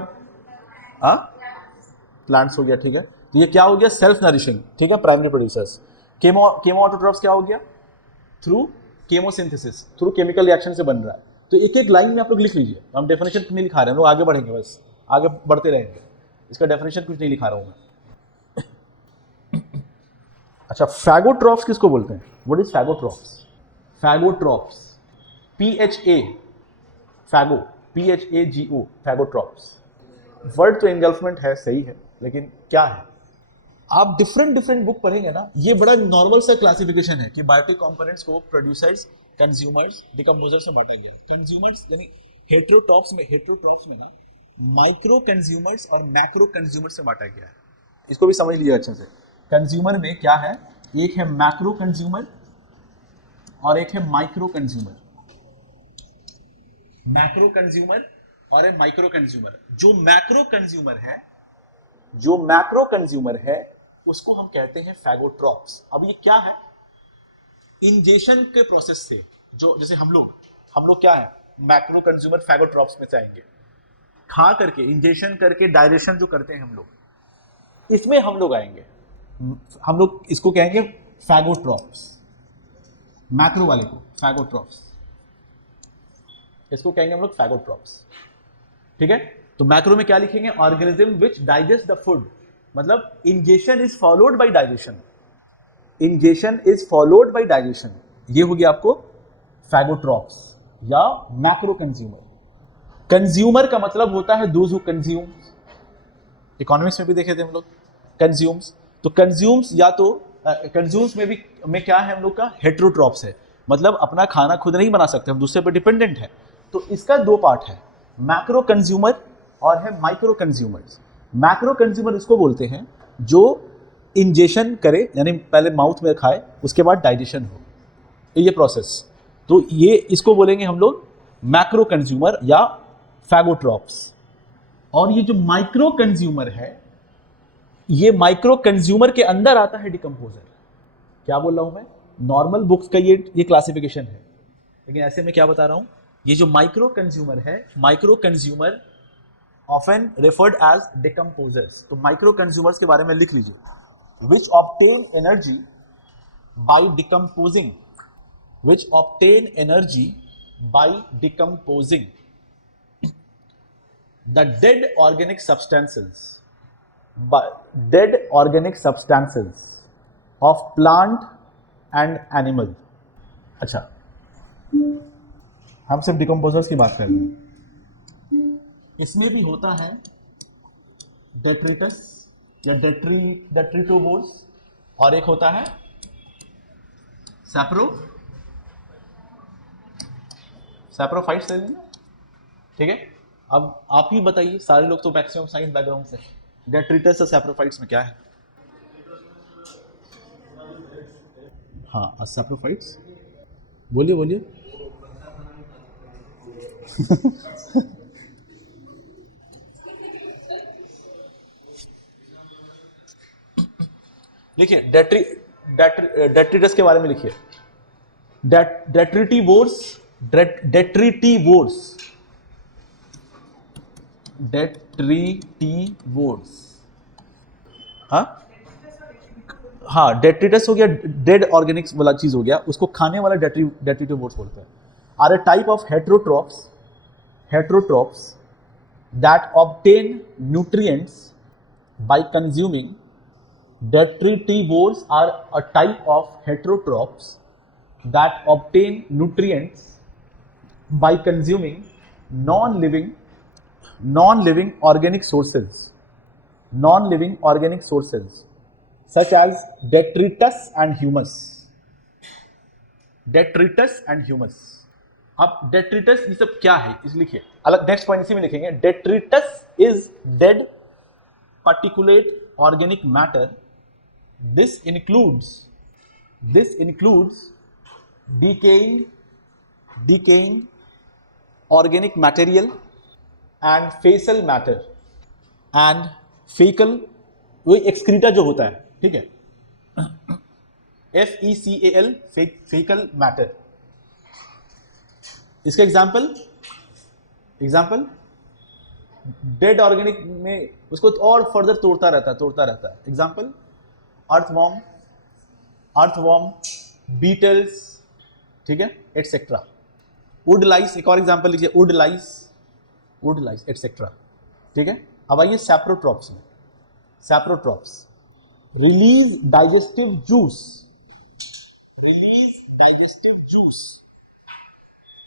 प्लांट्स हो गया, ठीक है। तो ये क्या हो गया, सेल्फ नरिशिंग, ठीक है, प्राइमरी प्रोड्यूसर्स। केमोऑटोट्रॉप्स क्या हो गया, through chemosynthesis, through chemical reaction से बन रहा है। तो एक एक लाइन में आप लोग लिख लीजिए, हम डेफिनेशन नहीं लिखा रहे हैं, हम लोग आगे बढ़ेंगे, बस आगे बढ़ते रहेंगे, इसका डेफिनेशन कुछ नहीं लिखा रहा हूं मैं। अच्छा, फैगोट्रॉप्स किसको बोलते हैं, what is phagotrophs. Phagotrophs, PHA, phago, PHAGO, phagotrophs. Word तो एंगल्फमेंट है, सही है, लेकिन क्या है, आप डिफरेंट बुक पढ़ेंगे ना, ये बड़ा नॉर्मल सा क्लासिफिकेशन है कि बायोटिक कंपोनेंट्स को प्रोड्यूसर्स, कंज्यूमर्स, डिकम्पोजर्स में बांटा गया। कंज्यूमर्स यानी हेटेरोट्रॉप्स में ना माइक्रो कंज्यूमर्स और मैक्रो कंज्यूमर्स में बांटा गया है। इसको भी समझ लीजिए अच्छे से। कंज्यूमर में क्या है, एक है मैक्रो कंज्यूमर और एक है माइक्रो कंज्यूमर। मैक्रो कंज्यूमर और है माइक्रो कंज्यूमर। जो मैक्रो कंज्यूमर है उसको हम कहते हैं फैगोट्रॉप्स। अब ये क्या है, इंजेशन के प्रोसेस से, जो जैसे हम लोग क्या है, मैक्रो कंज्यूमर फैगोट्रॉप्स में जाएंगे, खा करके इंजेशन करके डाइजेशन जो करते हैं हम लोग, इसमें हम लोग आएंगे, हम लोग इसको कहेंगे फैगोट्रॉप्स। मैक्रो वाले को फैगोट्रॉप्स, इसको कहेंगे हम लोग फैगोट्रॉप्स, ठीक है। तो मैक्रो में क्या लिखेंगे, organism which digest the food, मतलब ingestion is followed by digestion, ingestion is followed by digestion, ये हो गया आपको फैगोट्रॉप्स या मैक्रो कंज्यूमर। कंज्यूमर का मतलब होता है दोज हु कंज्यूम्स, इकोनॉमिक्स में भी देखे थे हम लोग, कंज्यूम्स। तो कंज्यूम्स या तो कंज्यूम्स में क्या है हम लोग का, हेटेरोट्रॉप्स है, मतलब अपना खाना खुद नहीं बना सकते, हम दूसरे पर डिपेंडेंट है। तो इसका दो पार्ट है, मैक्रो कंज्यूमर और है माइक्रो कंज्यूमर्स। मैक्रो कंज्यूमर इसको बोलते हैं जो इंजेशन करे, यानी पहले माउथ में खाए उसके बाद डाइजेशन हो, ये प्रोसेस। तो ये इसको बोलेंगे हम लोग मैक्रो कंज्यूमर या फैगोट्रॉप्स। और ये जो माइक्रो कंज्यूमर है, ये माइक्रो कंज्यूमर के अंदर आता है डिकम्पोजर। क्या बोल रहा हूं मैं, नॉर्मल बुक्स का ये क्लासिफिकेशन है, लेकिन ऐसे में क्या बता रहा हूं, ये जो माइक्रो कंज्यूमर है, micro consumer often referred as decomposers. तो माइक्रो कंज्यूमर्स के बारे में लिख लीजिए, which obtain energy by decomposing, which obtain energy by decomposing the dead organic substances of plant and animal। अच्छा, हम सिर्फ डिकम्पोजर्स की बात कर रहे हैं, इसमें भी होता है डेट्रिटस या डेट्रिटोवोर्स, और एक होता है सैप्रोफाइट्स ले लेंगे, ठीक है। अब आप ही बताइए, सारे लोग तो मैक्सिमम साइंस बैकग्राउंड से, डेट्रिटस और सैप्रोफाइट्स में क्या है? हाँ, सैप्रोफाइट्स, बोलिए बोलिए। लिखिए डेट्रिटस के बारे में लिखिए। डेट्रिटिवोर्स, हाँ हाँ, डेट्रिटस हो गया, डेड ऑर्गेनिक्स वाला चीज हो गया, उसको खाने वाला डेट्रिटिवोर्स बोलते हैं। Are a type of heterotrophs that obtain nutrients by consuming. Detritivores are a type of heterotrophs that obtain nutrients by consuming non-living organic sources such as detritus and humus. अब detritus ये सब क्या है, इस लिखिए अलग, नेक्स्ट पॉइंट इसी में लिखेंगे। detritus is dead particulate organic matter. This includes decaying organic material and fecal matter and fecal, वही एक्सक्रीटा जो होता है, ठीक है, FECAL, fecal matter। इसका एग्जाम्पल डेड ऑर्गेनिक में उसको और फर्दर तोड़ता रहता है। एग्जाम्पल अर्थवॉर्म, बीटल्स, ठीक है, एटसेट्रा। वुड लाइस, एक और एग्जाम्पल लीजिए, वुड लाइस एटसेट्रा, ठीक है। अब आइए सैप्रोट्रॉप्स में। Release digestive juice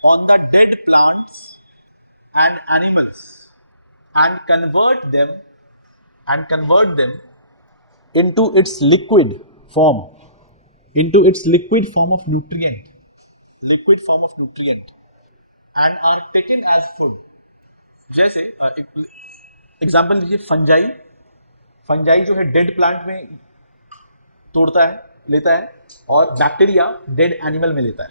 on the dead plants and animals and convert them into its liquid form of nutrient and are taken as food। जैसे एग्जाम्पल लीजिए, फंजाई जो है डेड प्लांट में लेता है, और बैक्टीरिया डेड एनिमल में लेता है।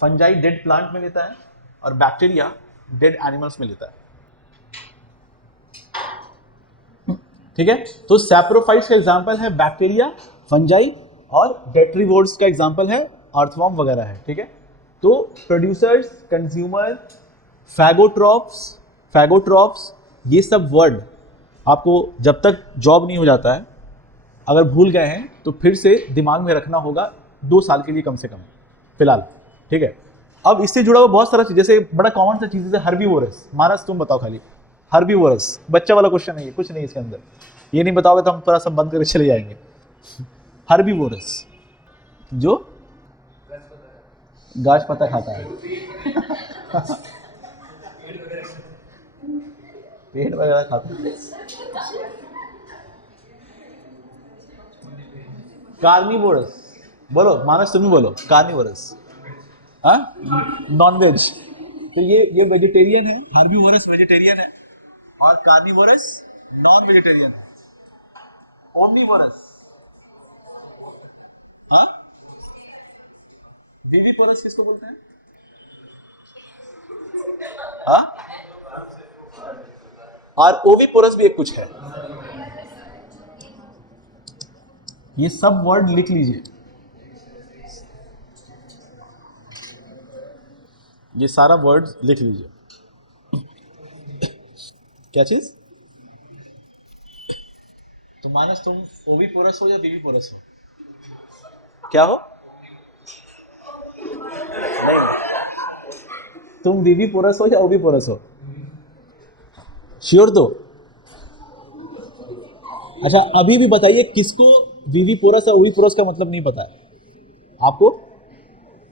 फंजाई डेड प्लांट में लेता है और बैक्टीरिया डेड एनिमल्स में लेता है, ठीक है। तो सैप्रोफाइट्स का एग्जांपल है बैक्टीरिया, फंजाई, और डेट्रीवोर्स का एग्जांपल है अर्थवॉर्म वगैरह है, ठीक है। तो प्रोड्यूसर्स, कंज्यूमर, फैगोट्रॉप्स, ये सब वर्ड आपको जब तक जॉब नहीं हो जाता है, अगर भूल गए हैं तो फिर से दिमाग में रखना होगा 2 साल के लिए कम से कम फिलहाल, ठीक है। अब इससे जुड़ा हुआ बहुत सारा चीज, जैसे बड़ा कॉमन सा चीज है हर्बीवोरस। मानस तुम बताओ खाली, हर्बीवोरस बच्चा वाला क्वेश्चन है ये, कुछ नहीं इसके अंदर, ये नहीं बताओगे तो हम थोड़ा सा बंद करके चले जाएंगे। हर्बीवोरस जो गाछ पत्ता खाता है, पेड़ वगैरह खाता है। कार्निवोरस बोलो, मानस तुम ही बोलो, कार्निवोरस, हाँ, नॉनवेज। तो ये वेजिटेरियन है, हर्बीवोरस वेजिटेरियन है और कार्निवोरस नॉन वेजिटेरियन है। ओमनीवोरस, हाँ, विविपोरस किसको बोलते हैं? हाँ, और ओविपोरस भी एक कुछ है। ये सब वर्ड लिख लीजिए, ये सारा वर्ड लिख लीजिए। क्या चीज? तो मानस तुम ओविपोरस हो या विविपोरस हो? क्या हो? नहीं, तुम विविपोरस हो या ओविपोरस हो? श्योर तो? अच्छा, अभी भी बताइए किसको विविपोरस और ओविपोरस का मतलब नहीं पता है? आपको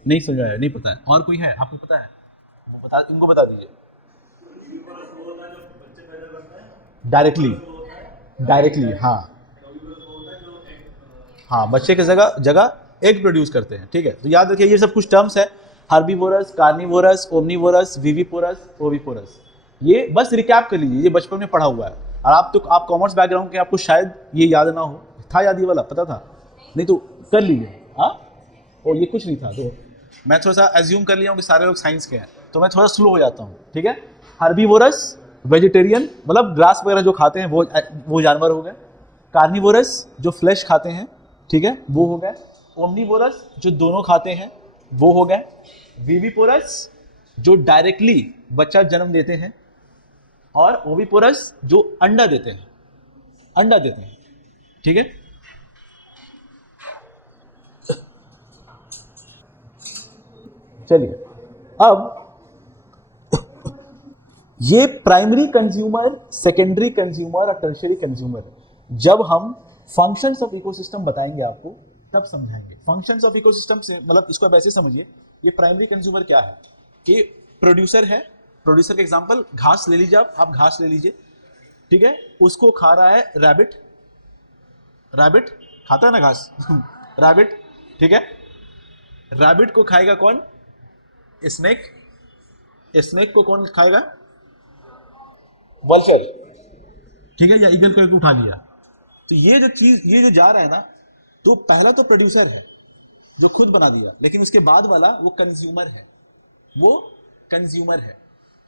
नहीं समझ आया, नहीं पता है? और कोई है आपको पता है? वो बता, इनको बता दीजिए डायरेक्टली। डायरेक्टली, हाँ हाँ, बच्चे की जगह जगह एग प्रोड्यूस करते हैं, ठीक है। तो याद रखिए ये सब कुछ टर्म्स है, herbivorous, carnivorous, omnivorous, viviparous, oviparous. ये बस रिकैप कर लीजिए, ये बचपन में पढ़ा हुआ है। और आप कॉमर्स बैकग्राउंड के, आपको शायद ये याद ना हो, था याद ये वाला, पता था? नहीं तो कर लीजिए। हाँ, और ये कुछ नहीं था, तो मैं थोड़ा सा एज्यूम कर लिया हूँ कि सारे लोग साइंस के हैं, तो मैं थोड़ा स्लो हो जाता हूँ, ठीक है। हर्बीवोरस वेजिटेरियन, मतलब ग्रास वगैरह जो खाते हैं वो जानवर हो गए। कार्निवोरस जो फ्लैश खाते हैं, ठीक है, वो हो गए। ओमनीवोरस जो दोनों खाते हैं, वो हो गए। विविपोरस जो डायरेक्टली बच्चा जन्म देते हैं, और ओविपोरस जो अंडा देते हैं, अंडा देते हैं, ठीक है। चलिए, अब ये प्राइमरी कंज्यूमर, सेकेंडरी कंज्यूमर और टर्शियरी कंज्यूमर है। जब हम फंक्शंस ऑफ इकोसिस्टम बताएंगे आपको, तब समझाएंगे। फंक्शंस ऑफ इकोसिस्टम से मतलब इसको आप ऐसे समझिए, ये प्राइमरी कंज्यूमर क्या है कि प्रोड्यूसर है, प्रोड्यूसर का एग्जांपल घास ले लीजिए, आप घास ले लीजिए, ठीक है। उसको खा रहा है रैबिट, रैबिट खाता है ना घास रैबिट, ठीक है। रैबिट को खाएगा कौन? स्नेक। स्नेक को कौन खाएगा? वल्चर, ठीक है, या ईगल करके उठा लिया। तो ये जो चीज, ये जो जा रहा है ना, तो पहला तो प्रोड्यूसर है जो खुद बना दिया, लेकिन उसके बाद वाला वो कंज्यूमर है, वो कंज्यूमर है।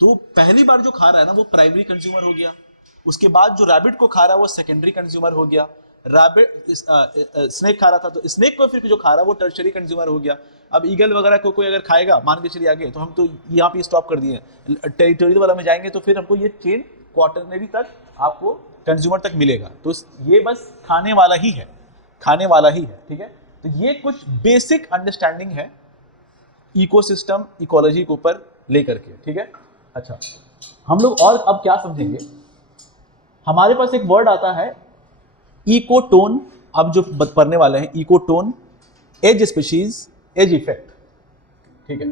तो पहली बार जो खा रहा है ना, वो प्राइमरी कंज्यूमर हो गया। उसके बाद जो रैबिट को खा रहा है वो सेकेंडरी कंज्यूमर हो गया। रैबिट स्नेक खा रहा था, तो स्नेक को फिर जो खा रहा है वो टर्शियरी कंज्यूमर हो गया। अब ईगल वगैरह को कोई अगर खाएगा, मान के चलिए आगे, तो हम तो यहाँ पे स्टॉप कर दिए, टेरिटोरियल वाला में जाएंगे तो फिर हमको ये चेन क्वार्टरनरी तक आपको कंज्यूमर तक मिलेगा। तो ये बस खाने वाला ही है, खाने वाला ही है, ठीक है। तो ये कुछ बेसिक अंडरस्टैंडिंग है इकोसिस्टम, इकोलॉजी के ऊपर लेकर के, ठीक है। अच्छा, हम लोग और अब क्या समझेंगे, हमारे पास एक वर्ड आता है इकोटोन। अब जो पढ़ने वाले हैं, ecotone, edge species, edge effect, ठीक है।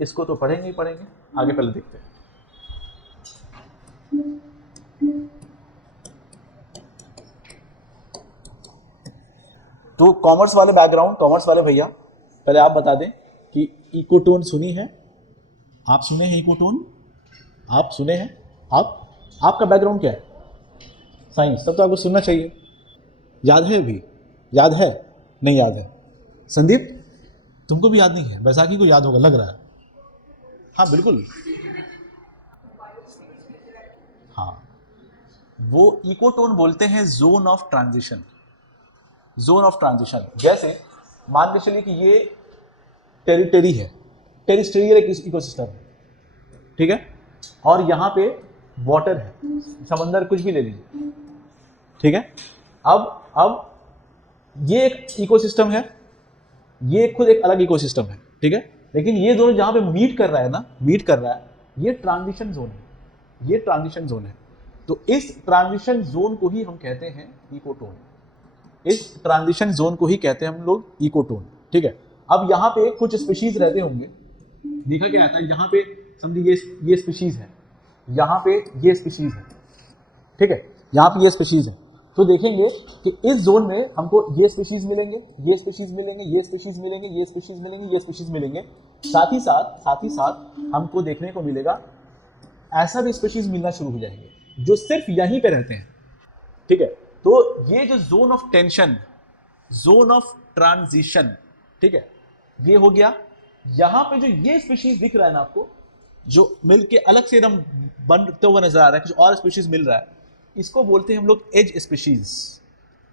इसको तो पढ़ेंगे ही पढ़ेंगे, आगे पहले देखते हैं। तो कॉमर्स वाले बैकग्राउंड, कॉमर्स वाले भैया पहले आप बता दें कि इकोटोन सुनी है? आप सुने हैं इकोटोन? आप सुने हैं? आपका बैकग्राउंड क्या है? साइंस, तब तो आपको सुनना चाहिए। याद है? अभी याद है? नहीं याद है? संदीप, तुमको भी याद नहीं है? बैसाखी को याद होगा लग रहा है। हाँ बिल्कुल, हाँ, वो इकोटोन बोलते हैं zone of transition. Zone of transition, जैसे मान के चलिए कि ये टेरिटरी है, टेरिस्टेरियल एक इकोसिस्टम है, ठीक है, और यहाँ पे वाटर है, समंदर कुछ भी ले लीजिए, ठीक है। अब ये एक इकोसिस्टम है, ये खुद एक अलग इकोसिस्टम है, ठीक है। लेकिन ये दोनों जहाँ पे मीट कर रहा है ना, मीट कर रहा है, ये ट्रांजिशन जोन है, ये ट्रांजिशन जोन है। तो इस ट्रांजिशन जोन को ही हम कहते हैं इकोटोन, इस ट्रांजिशन जोन को ही कहते हैं हम लोग इकोटोन, ठीक है। अब यहाँ पे कुछ स्पीशीज रहते होंगे, देखा क्या आता है, यहाँ पे समझिए ये स्पीशीज है, यहाँ पे ये स्पीशीज है, ठीक है, यहाँ पे ये स्पीशीज है। तो देखेंगे कि इस जोन में हमको ये स्पीशीज मिलेंगे, ये स्पीशीज मिलेंगे, ये स्पीशीज मिलेंगे, ये स्पीशीज मिलेंगे, ये स्पीशीज मिलेंगे। साथ ही साथ हमको देखने को मिलेगा ऐसा भी स्पीशीज मिलना शुरू हो जाएंगे जो सिर्फ यहीं पे रहते हैं, ठीक है। तो ये जो zone of tension, zone of transition, ठीक है, ये हो गया। यहां पे जो ये स्पीशीज दिख रहा है ना आपको, जो मिलके अलग से एकदम बनते हुए नजर आ रहा है, कुछ और स्पीशीज मिल रहा है, इसको बोलते हैं हम लोग एज स्पीशीज,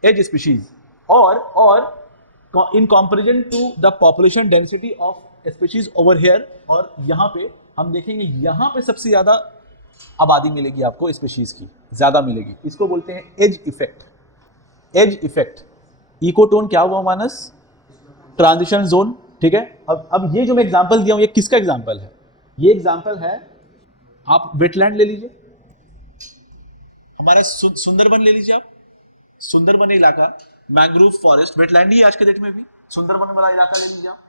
एज स्पीशीज। और in comparison to the population density of species over here, और यहाँ पे हम देखेंगे यहाँ पे सबसे ज्यादा आबादी मिलेगी आपको स्पीशीज की, ज्यादा मिलेगी, इसको बोलते हैं edge effect, edge effect. Ecotone क्या हुआ मानस? ट्रांजिशन जोन, ठीक है। अब ये जो मैं एग्जांपल दिया हूं, ये किसका एग्जांपल है? ये एग्जांपल है, आप वेटलैंड ले लीजिए, हमारा सुंदरबन ले लीजिए, आप सुंदरबन इलाका, मैंग्रोव फॉरेस्ट, वेटलैंड ही आज के डेट में भी, सुंदरबन वाला इलाका ले लीजिए आप।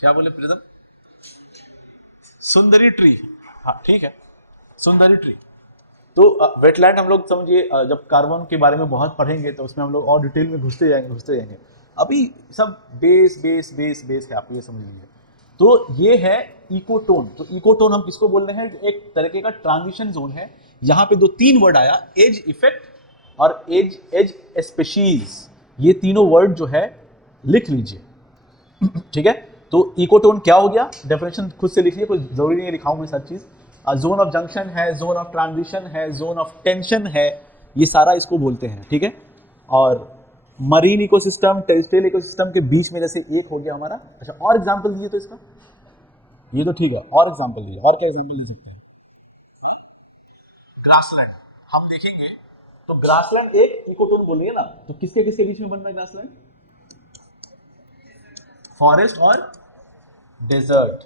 क्या बोले प्रीतम? सुंदरी ट्री, हाँ ठीक है, सुंदरी ट्री, तो वेटलैंड हम लोग समझिए जब कार्बन के बारे में बहुत पढ़ेंगे तो उसमें हम लोग और डिटेल में घुसते जाएंगे। अभी सब बेस बेस बेस बेस है, आपको ये समझ लीजिए। तो ये है इकोटोन। तो इकोटोन हम किसको बोल रहे हैं? एक तरीके का ट्रांजिशन जोन है। यहाँ पे 2-3 वर्ड आया, एज इफेक्ट और एज स्पेशीज, ये तीनों वर्ड जो है लिख लीजिए, ठीक है। तो इकोटोन क्या हो गया? डेफिनेशन खुद से लिखिए, कोई जरूरी नहीं है लिखाऊं मैं सब चीज। जोन ऑफ जंक्शन है, जोन ऑफ ट्रांजिशन है, जोन ऑफ टेंशन है, ये सारा इसको बोलते हैं, ठीक है। और मरीन इकोसिस्टम, टेरेस्ट्रियल इकोसिस्टम के बीच में जैसे एक हो गया हमारा। अच्छा, और एग्जांपल दीजिए तो इसका, ये तो ठीक है, और एग्जांपल दीजिए, और क्या एग्जांपल दे सकते हैं? ग्रासलैंड हम देखेंगे तो ग्रासलैंड एक इकोटोन बोलिए ना, तो किसके किसके बीच में बन रहा है ग्रासलैंड? फॉरेस्ट और डेजर्ट,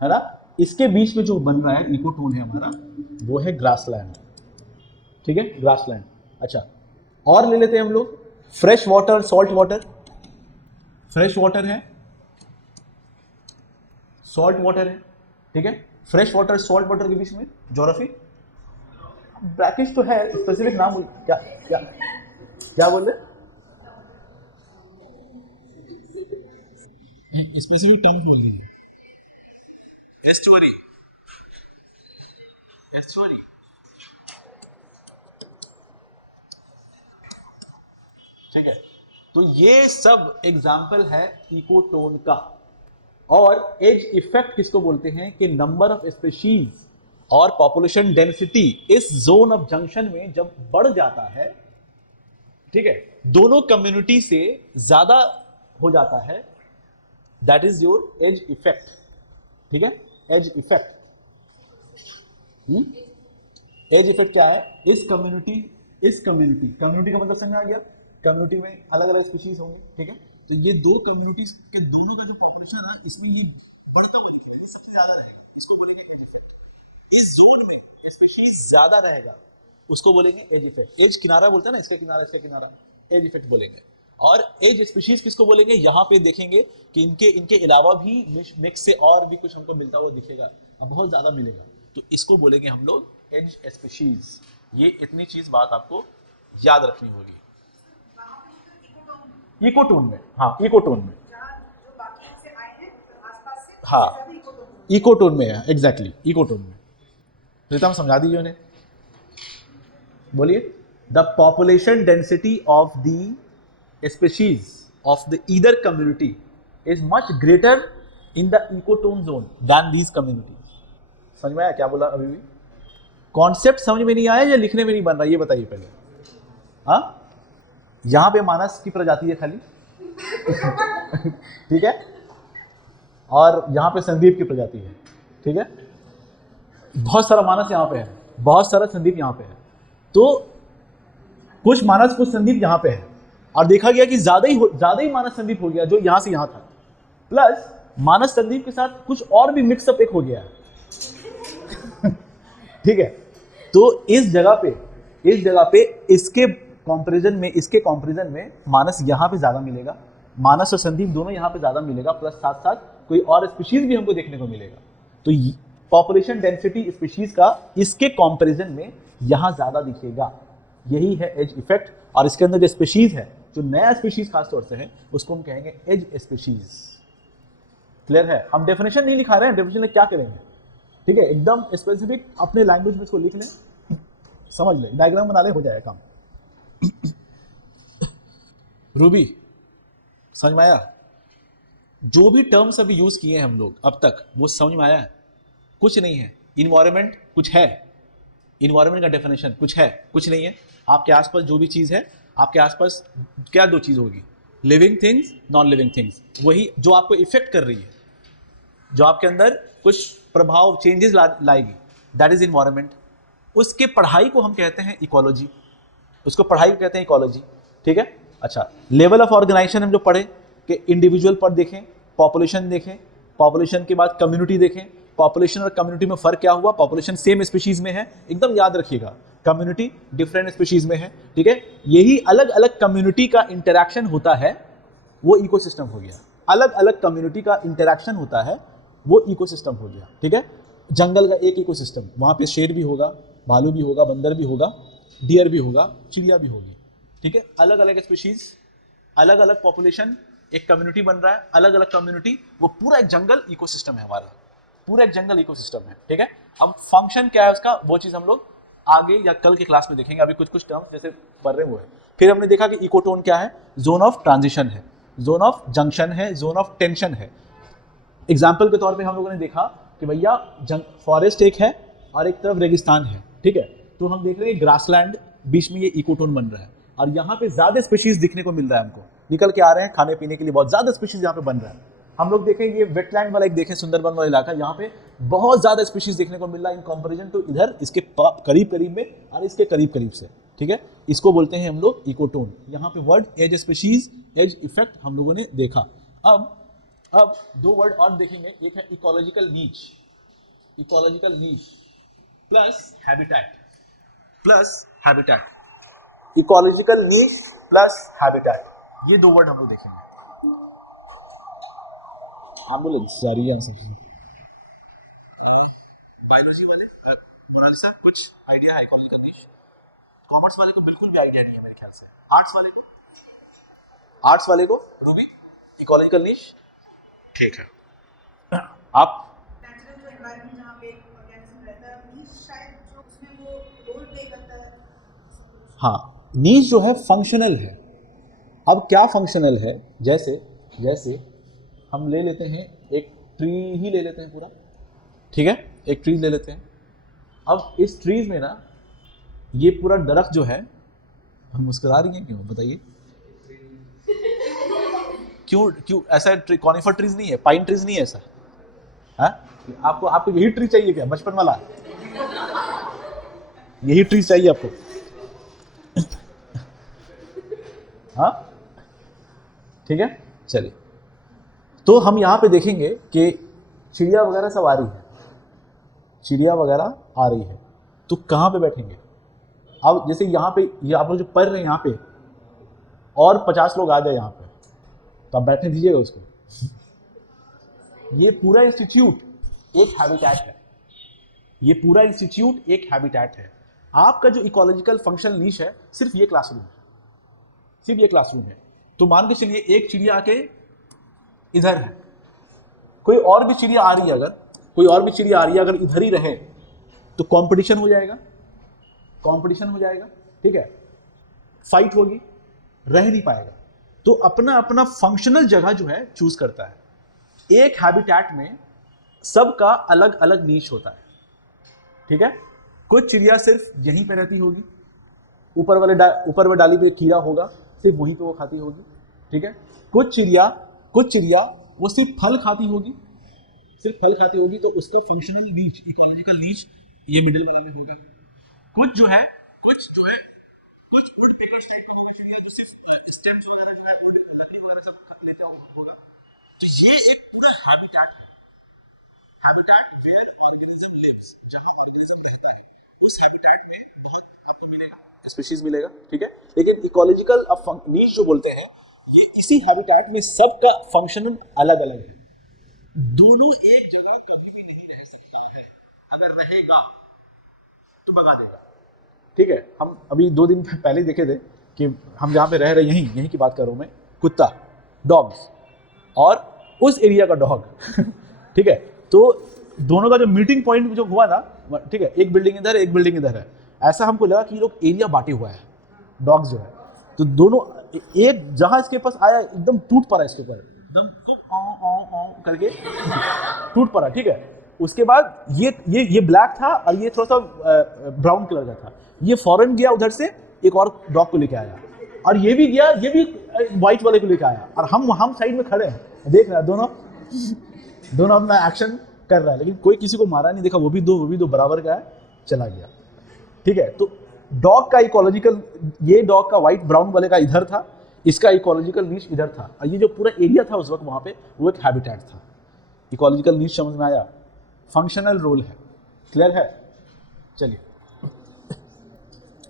है ना। इसके बीच में जो बन रहा है इकोटोन है हमारा, वो है ग्रासलैंड, ठीक है, ग्रासलैंड। अच्छा, और ले लेते हैं हम लोग fresh water, salt water. Fresh water है, सॉल्ट वाटर है, ठीक है। फ्रेश वाटर सॉल्ट वाटर के बीच में ज्योग्राफी ब्रैकेट तो है, स्पेसिफिक नाम क्या क्या क्या बोल रहे? स्पेसिफिक टर्म बोल दीजिए। एस्चुअरी, एस्चुअरी, ठीक है। तो ये सब एग्जाम्पल है इकोटोन का। और एज इफेक्ट किसको बोलते हैं? कि नंबर ऑफ स्पीशीज और पॉपुलेशन डेंसिटी इस जोन ऑफ जंक्शन में जब बढ़ जाता है, ठीक है, दोनों कम्युनिटी से ज्यादा हो जाता है, that is your age effect, ठीक है। एज इफेक्ट, एज इफेक्ट क्या है? इस कम्युनिटी कम्युनिटी का मतलब समझ में आ गया? कम्युनिटी में अलग अलग स्पीशीज होंगे, ठीक है। तो ये दो कम्युनिटीज के दोनों का जो पॉपुलेशन है, इसमें ये बढ़ता हुआ दिखेगा, सबसे ज्यादा रहेगा, इसको बोलेंगे एज इफेक्ट। इस जोन में स्पीशीज ज्यादा रहेगा, उसको बोलेंगे एज इफेक्ट। एज किनारा बोलते हैं ना, इसका किनारा इसका किनारा, एज इफेक्ट बोलेंगे। और एज स्पीशीज किसको बोलेंगे? यहाँ पे देखेंगे कि इनके अलावा भी मिक्स से और भी कुछ हमको मिलता हुआ दिखेगा, अब बहुत ज्यादा मिलेगा, तो इसको बोलेंगे हम लोग एज स्पीशीज। ये इतनी चीज बात आपको याद रखनी होगी। इकोटोन में, हाँ इकोटोन में, हाँ इकोटोन में है, एग्जैक्टली इकोटोन में। प्रीतम समझा दीजिए उन्हें, बोलिए। The population density of the species of the either community is much greater in the ecotone zone than these communities. समझ में आया क्या बोला? अभी भी कॉन्सेप्ट समझ में नहीं आया या लिखने में नहीं बन रहा, ये बताइए पहले। हाँ, यहां पे मानस की प्रजाति है खाली ठीक है, और यहां पे संदीप की प्रजाति है, ठीक है। बहुत सारा मानस यहां पे है, बहुत सारा संदीप यहां पे है। तो कुछ मानस कुछ संदीप यहां पे है, और देखा गया कि ज्यादा ही मानस संदीप हो गया जो यहां से यहां था, प्लस मानस संदीप के साथ कुछ और भी मिक्सअप एक हो गया है ठीक है। तो इस जगह पे इसके कंपैरिजन में मानस यहाँ पे ज्यादा मिलेगा, मानस और संदीप दोनों यहाँ पे ज्यादा मिलेगा, प्लस साथ साथ कोई और स्पीशीज भी हमको देखने को मिलेगा। तो पॉपुलेशन डेंसिटी स्पीशीज का इसके कंपैरिजन में यहाँ ज्यादा दिखेगा, यही है एज इफेक्ट। और इसके अंदर जो स्पीशीज है, जो नया स्पीशीज खासतौर से है, उसको हम कहेंगे एज स्पीशीज। क्लियर है? हम डेफिनेशन नहीं लिखा रहे हैं, डेफिनेशन में क्या करेंगे, ठीक है, एकदम स्पेसिफिक अपने लैंग्वेज में इसको लिख लें, समझ लें, डायग्राम बना ले, हो जाएगा काम रूबी समझ में आया? जो भी टर्म्स अभी यूज किए हैं हम लोग अब तक, वो समझ में आया? कुछ नहीं है। इन्वायरमेंट कुछ है, इन्वायरमेंट का डेफिनेशन कुछ है, कुछ नहीं है। आपके आसपास जो भी चीज है, आपके आसपास क्या दो चीज होगी? Living things, non living things. वही जो आपको इफेक्ट कर रही है, जो आपके अंदर कुछ प्रभाव चेंजेस लाएगी, दैट इज इन्वायरमेंट। उसके पढ़ाई को हम कहते हैं इकोलॉजी, उसको पढ़ाई को कहते हैं इकोलॉजी, ठीक है। अच्छा, लेवल ऑफ ऑर्गेनाइजेशन हम जो पढ़े कि इंडिविजुअल पर देखें, पॉपुलेशन देखें, पॉपुलेशन के बाद कम्युनिटी देखें, पॉपुलेशन और कम्युनिटी में फर्क क्या हुआ? पॉपुलेशन सेम स्पीशीज में है, एकदम याद रखिएगा, कम्युनिटी डिफरेंट स्पीशीज में है, ठीक है। यही अलग अलग कम्युनिटी का इंटरैक्शन होता है, वो इकोसिस्टम हो गया। अलग अलग कम्युनिटी का इंटरैक्शन होता है, वो इकोसिस्टम हो गया, ठीक है। जंगल का एक इकोसिस्टम, वहां पे शेर भी होगा, भालू भी होगा, बंदर भी होगा, डियर भी होगा, चिड़िया भी होगी, ठीक है। अलग अलग स्पीशीज, अलग अलग पॉपुलेशन, एक कम्युनिटी बन रहा है, अलग अलग कम्युनिटी, वो पूरा एक जंगल इकोसिस्टम है हमारा, पूरा एक जंगल इकोसिस्टम है, ठीक है। अब फंक्शन क्या है उसका, वो चीज हम लोग आगे या कल के क्लास में देखेंगे, अभी कुछ कुछ टर्म्स जैसे पढ़ रहे हुए हैं। फिर हमने देखा कि इकोटोन क्या है, जोन ऑफ ट्रांजिशन है, जोन ऑफ जंक्शन है, जोन ऑफ टेंशन है। एग्जाम्पल के तौर पे हम लोगों ने देखा कि भैया फॉरेस्ट एक है और एक तरफ रेगिस्तान है, ठीक है। तो हम देख रहे हैं ग्रासलैंड, बीच में ये इकोटोन बन रहा है और यहाँ पे ज्यादा स्पीशीज दिखने को मिल रहा है, हमको निकल के आ रहे हैं खाने पीने के लिए, बहुत ज्यादा स्पीशीज यहाँ पे बन रहा है। हम लोग देखेंगे वेटलैंड वाला एक देखें, सुंदरबन वाला इलाका, यहाँ पे बहुत ज्यादा स्पीशीज देखने को मिल रहा है इन कंपैरिजन टू इधर इसके करीब करीब में और इसके करीब करीब से, ठीक है। इसको बोलते हैं हम लोग इकोटोन। यहाँ पे word edge species, edge effect हम लोगों ने देखा। अब दो वर्ड और देखेंगे, एक है इकोलॉजिकल नीच, इकोलॉजिकल नीच plus habitat, plus habitat, ecological नीच प्लस हैबिटेट, ये दो वर्ड हम लोग देखेंगे। एम्बुलेंस जा रही है आंसर। बायोलॉजी वाले कुणाल साहब कुछ आइडिया है इकोलॉजिकल नीच? कॉमर्स वाले को बिल्कुल भी आइडिया नहीं है मेरे ख्याल से। आर्ट्स वाले को रूबी इकोलॉजिकल नीच, ठीक है। आप नेचुरल जो एनवायरनमेंट जहाँ पे ऑर्गेनिज्म रहता है, नीच शायद जो उसमें वो रोल प्ले करता है। हाँ, नीच जो है फंक्शनल है। अब क्या फंक्शनल है, जैसे जैसे हम ले लेते हैं एक ट्री ही ले लेते हैं पूरा, ठीक है, एक ट्री ले लेते हैं। अब इस ट्रीज में ना ये पूरा दरख्त जो है, हम मुस्कुरा रही हैं क्यों बताइए? क्यों ऐसा कॉनिफर ट्रीज नहीं है, पाइन ट्रीज नहीं है ऐसा? हाँ, आपको यही ट्री चाहिए क्या, बचपन वाला यही ट्री चाहिए आपको? हाँ, ठीक है, चलिए। तो हम यहाँ पे देखेंगे कि चिड़िया वगैरह सब आ रही है, चिड़िया वगैरह आ रही है, तो कहाँ पे बैठेंगे? अब जैसे यहाँ पे ये आप लोग जो पढ़ रहे हैं यहाँ पे, और 50 लोग आ जाए यहाँ पे, तो आप बैठने दीजिएगा उसको? ये पूरा इंस्टीट्यूट एक हैबिटेट है, ये पूरा इंस्टीट्यूट एक हैबिटेट है। आपका जो इकोलॉजिकल फंक्शनल नीश है सिर्फ ये क्लासरूम है, सिर्फ ये क्लासरूम है। तो मान के चलिए एक चिड़िया आके इधर है, कोई और भी चिड़िया आ रही है, अगर कोई और भी चिड़िया आ रही है अगर इधर ही रहे तो कंपटीशन हो जाएगा, कंपटीशन हो जाएगा, ठीक है, फाइट होगी, रह नहीं पाएगा। तो अपना अपना फंक्शनल जगह जो है चूज करता है। एक हैबिटेट में सबका अलग अलग नीश होता है, ठीक है। कुछ चिड़िया सिर्फ यहीं पे रहती होगी, ऊपर वाले डाली पे कीड़ा होगा, सिर्फ वहीं पे वो खाती होगी, ठीक है। कुछ चिड़िया वो सिर्फ फल खाती होगी, सिर्फ फल खाती होगी, तो उसका फंक्शनल नीच, इकोलॉजिकल नीच ये मिडिल वाला में होगा। कुछ पर्टिकुलर स्टेट में जो सिर्फ स्टेम्स वगैरह जो है लकड़ी वगैरह सब लेते होगा। तो ये एक पूरा हैबिटेट वेयर ऑर्गेनिज्म लिव्स, जहां ऑर्गेनिज्म रहता है उस हैबिटेट में आपको मिलेगा, स्पीशीज मिलेगा, ठीक है। लेकिन इकोलॉजिकल नीच जो बोलते हैं, ये इसी हैबिटेट में सबका फंक्शन अलग अलग है। दोनों एक जगह कभी भी नहीं रह सकता है, अगर रहेगा तो भगा देगा, ठीक है। हम अभी 2 दिन पहले देखे थे कि हम जहाँ पे रह रहे हैं, यहीं की बात कर रहा हूँ मैं, कुत्ता, डॉग्स और उस एरिया का डॉग ठीक है। तो दोनों का जो मीटिंग पॉइंट जो हुआ ना, ठीक है, एक बिल्डिंग इधर है, एक बिल्डिंग इधर है, ऐसा हमको लगा कि ये लोग एरिया बांटे हुआ है, डॉग्स जो है। तो दोनों एक जहां इसके पास आया एकदम टूट पड़ा, इसके ऊपर एकदम करके टूट पड़ा, ठीक है। उसके बाद ये ब्लैक था और ये थोड़ा सा ब्राउन कलर का था। ये फॉरन गया उधर से एक और डॉग को लेके आया, और ये भी गया, ये भी व्हाइट वाले को लेके आया, और हम साइड में खड़े हैं, देख रहे हैं दोनों अपना एक्शन कर रहा है, लेकिन कोई किसी को मारा नहीं, देखा वो भी दो बराबर का है, चला गया, ठीक है। तो डॉग का इकोलॉजिकल, ये डॉग का व्हाइट ब्राउन वाले का इधर था, इसका इकोलॉजिकल नीच इधर था, और ये जो पूरा एरिया था उस वक्त वहां पे, वो एक हैबिटेट था। इकोलॉजिकल नीच समझ में आया? फंक्शनल रोल है, क्लियर है? चलिए